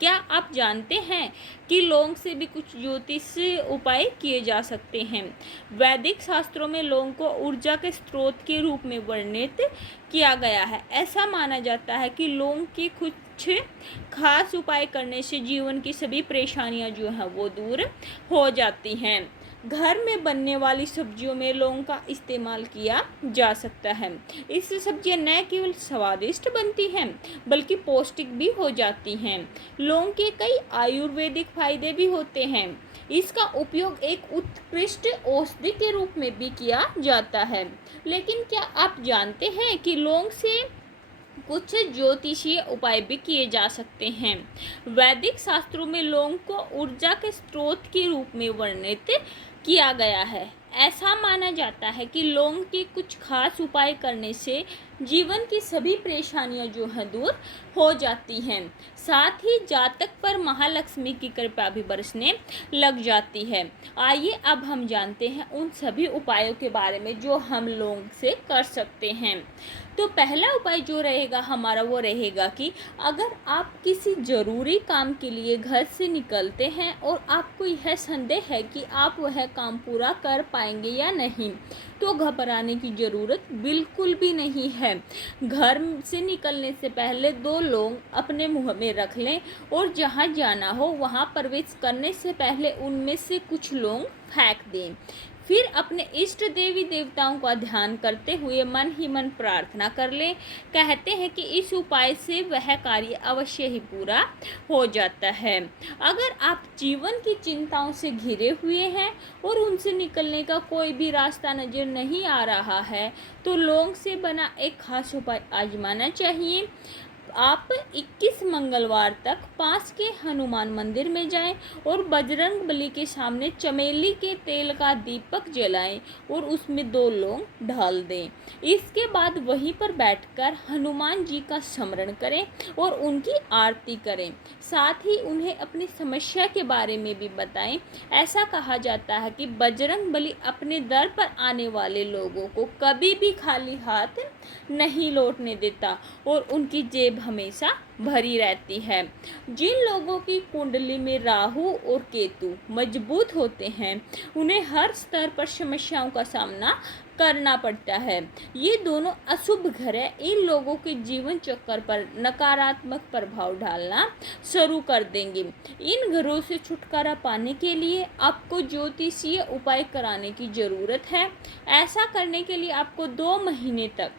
क्या आप जानते हैं कि लौंग से भी कुछ ज्योतिष उपाय किए जा सकते हैं? वैदिक शास्त्रों में लौंग को ऊर्जा के स्रोत के रूप में वर्णित किया गया है। ऐसा माना जाता है कि लौंग के कुछ खास उपाय करने से जीवन की सभी परेशानियां जो हैं वो दूर हो जाती हैं। घर में बनने वाली सब्जियों में लौंग का इस्तेमाल किया जा सकता है। इससे सब्जियां न केवल स्वादिष्ट बनती हैं बल्कि पौष्टिक भी हो जाती हैं। लौंग के कई आयुर्वेदिक फायदे भी होते हैं। इसका उपयोग एक उत्कृष्ट औषधि के रूप में भी किया जाता है। लेकिन क्या आप जानते हैं कि लौंग से कुछ ज्योतिषीय उपाय भी किए जा सकते हैं? वैदिक शास्त्रों में लौंग को ऊर्जा के स्रोत के रूप में वर्णित किया गया है। ऐसा माना जाता है कि लौंग के कुछ खास उपाय करने से जीवन की सभी परेशानियां जो हैं दूर हो जाती हैं। साथ ही जातक पर महालक्ष्मी की कृपा भी बरसने लग जाती है। आइए अब हम जानते हैं उन सभी उपायों के बारे में जो हम लौंग से कर सकते हैं। तो पहला उपाय जो रहेगा हमारा वो रहेगा कि अगर आप किसी ज़रूरी काम के लिए घर से निकलते हैं और आपको यह संदेह है कि आप वह काम पूरा कर पाएंगे या नहीं, तो घबराने की ज़रूरत बिल्कुल भी नहीं है। घर से निकलने से पहले 2 लौंग अपने मुंह में रख लें और जहां जाना हो वहां प्रवेश करने से पहले उनमें से कुछ लौंग फेंक दें। फिर अपने इष्ट देवी देवताओं का ध्यान करते हुए मन ही मन प्रार्थना कर लें। कहते हैं कि इस उपाय से वह कार्य अवश्य ही पूरा हो जाता है। अगर आप जीवन की चिंताओं से घिरे हुए हैं और उनसे निकलने का कोई भी रास्ता नज़र नहीं आ रहा है तो लौंग से बना एक खास उपाय आजमाना चाहिए। आप 21 मंगलवार तक पास के हनुमान मंदिर में जाएं और बजरंग बली के सामने चमेली के तेल का दीपक जलाएं और उसमें 2 लौंग डाल दें। इसके बाद वहीं पर बैठकर हनुमान जी का स्मरण करें और उनकी आरती करें। साथ ही उन्हें अपनी समस्या के बारे में भी बताएं। ऐसा कहा जाता है कि बजरंग बली अपने दर पर आने वाले लोगों को कभी भी खाली हाथ नहीं लौटने देता और उनकी जेब हमेशा भरी रहती है। जिन लोगों की कुंडली में राहु और केतु मजबूत होते हैं उन्हें हर स्तर पर समस्याओं का सामना करना पड़ता है। ये दोनों अशुभ ग्रह इन लोगों के जीवन चक्र पर नकारात्मक प्रभाव डालना शुरू कर देंगे। इन ग्रहों से छुटकारा पाने के लिए आपको ज्योतिषीय उपाय कराने की ज़रूरत है। ऐसा करने के लिए आपको 2 महीने तक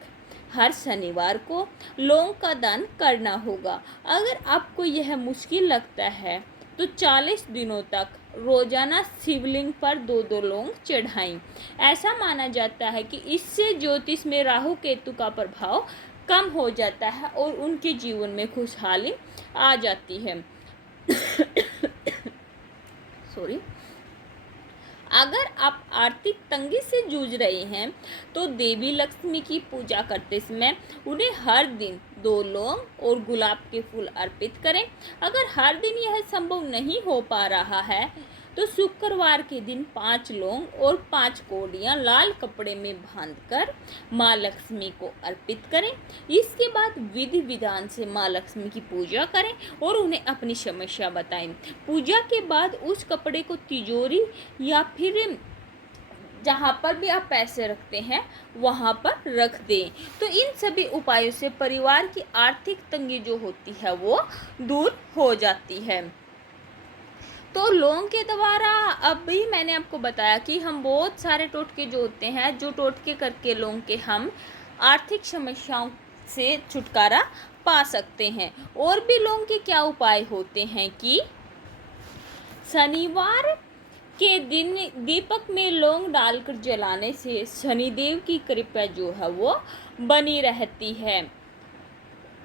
हर शनिवार को लौंग का दान करना होगा। अगर आपको यह मुश्किल लगता है तो 40 दिनों तक रोजाना शिवलिंग पर 2-2 लौंग चढ़ाएं। ऐसा माना जाता है कि इससे ज्योतिष में राहु केतु का प्रभाव कम हो जाता है और उनके जीवन में खुशहाली आ जाती है। सॉरी। अगर आप आर्थिक तंगी से जूझ रहे हैं तो देवी लक्ष्मी की पूजा करते समय उन्हें हर दिन 2 लौंग और गुलाब के फूल अर्पित करें। अगर हर दिन यह संभव नहीं हो पा रहा है तो शुक्रवार के दिन 5 लौंग और 5 कौड़ियाँ लाल कपड़े में बांधकर माँ लक्ष्मी को अर्पित करें। इसके बाद विधि विधान से माँ लक्ष्मी की पूजा करें और उन्हें अपनी समस्या बताएं। पूजा के बाद उस कपड़े को तिजोरी या फिर जहाँ पर भी आप पैसे रखते हैं वहाँ पर रख दें। तो इन सभी उपायों से परिवार की आर्थिक तंगी जो होती है वो दूर हो जाती है। तो लौंग के द्वारा अभी मैंने आपको बताया कि हम बहुत सारे टोटके जो होते हैं, जो टोटके करके लौंग के हम आर्थिक समस्याओं से छुटकारा पा सकते हैं। और भी लौंग के क्या उपाय होते हैं कि शनिवार के दिन दीपक में लौंग डालकर जलाने से शनिदेव की कृपा जो है वो बनी रहती है।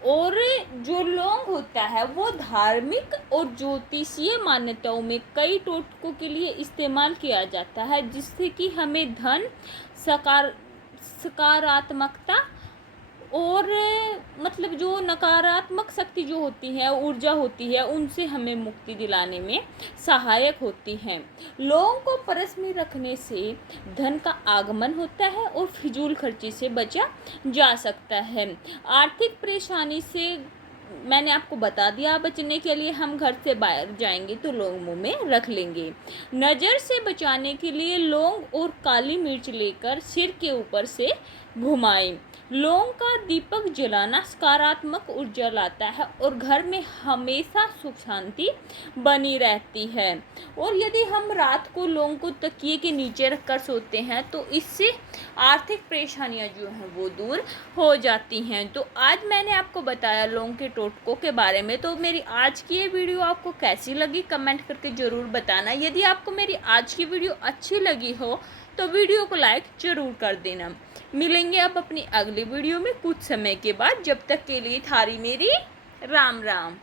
और जो लौंग होता है वो धार्मिक और ज्योतिषीय मान्यताओं में कई टोटकों के लिए इस्तेमाल किया जाता है, जिससे कि हमें धन, सकारात्मकता और मतलब जो नकारात्मक शक्ति जो होती है, ऊर्जा होती है, उनसे हमें मुक्ति दिलाने में सहायक होती हैं। लौंग को परस में रखने से धन का आगमन होता है और फिजूल खर्ची से बचा जा सकता है। आर्थिक परेशानी से मैंने आपको बता दिया, बचने के लिए हम घर से बाहर जाएंगे तो लौंग मुंह में रख लेंगे। नज़र से बचाने के लिए लौंग और काली मिर्च लेकर सिर के ऊपर से घुमाएं। लौंग का दीपक जलाना सकारात्मक ऊर्जा लाता है और घर में हमेशा सुख शांति बनी रहती है। और यदि हम रात को लौंग को तकिए के नीचे रखकर सोते हैं तो इससे आर्थिक परेशानियां जो हैं वो दूर हो जाती हैं। तो आज मैंने आपको बताया लौंग के टोटकों के बारे में। तो मेरी आज की ये वीडियो आपको कैसी लगी कमेंट करके ज़रूर बताना। यदि आपको मेरी आज की वीडियो अच्छी लगी हो तो वीडियो को लाइक ज़रूर कर देना। मिलेंगे अब अपनी अगली वीडियो में कुछ समय के बाद। जब तक के लिए थारी मेरी राम राम।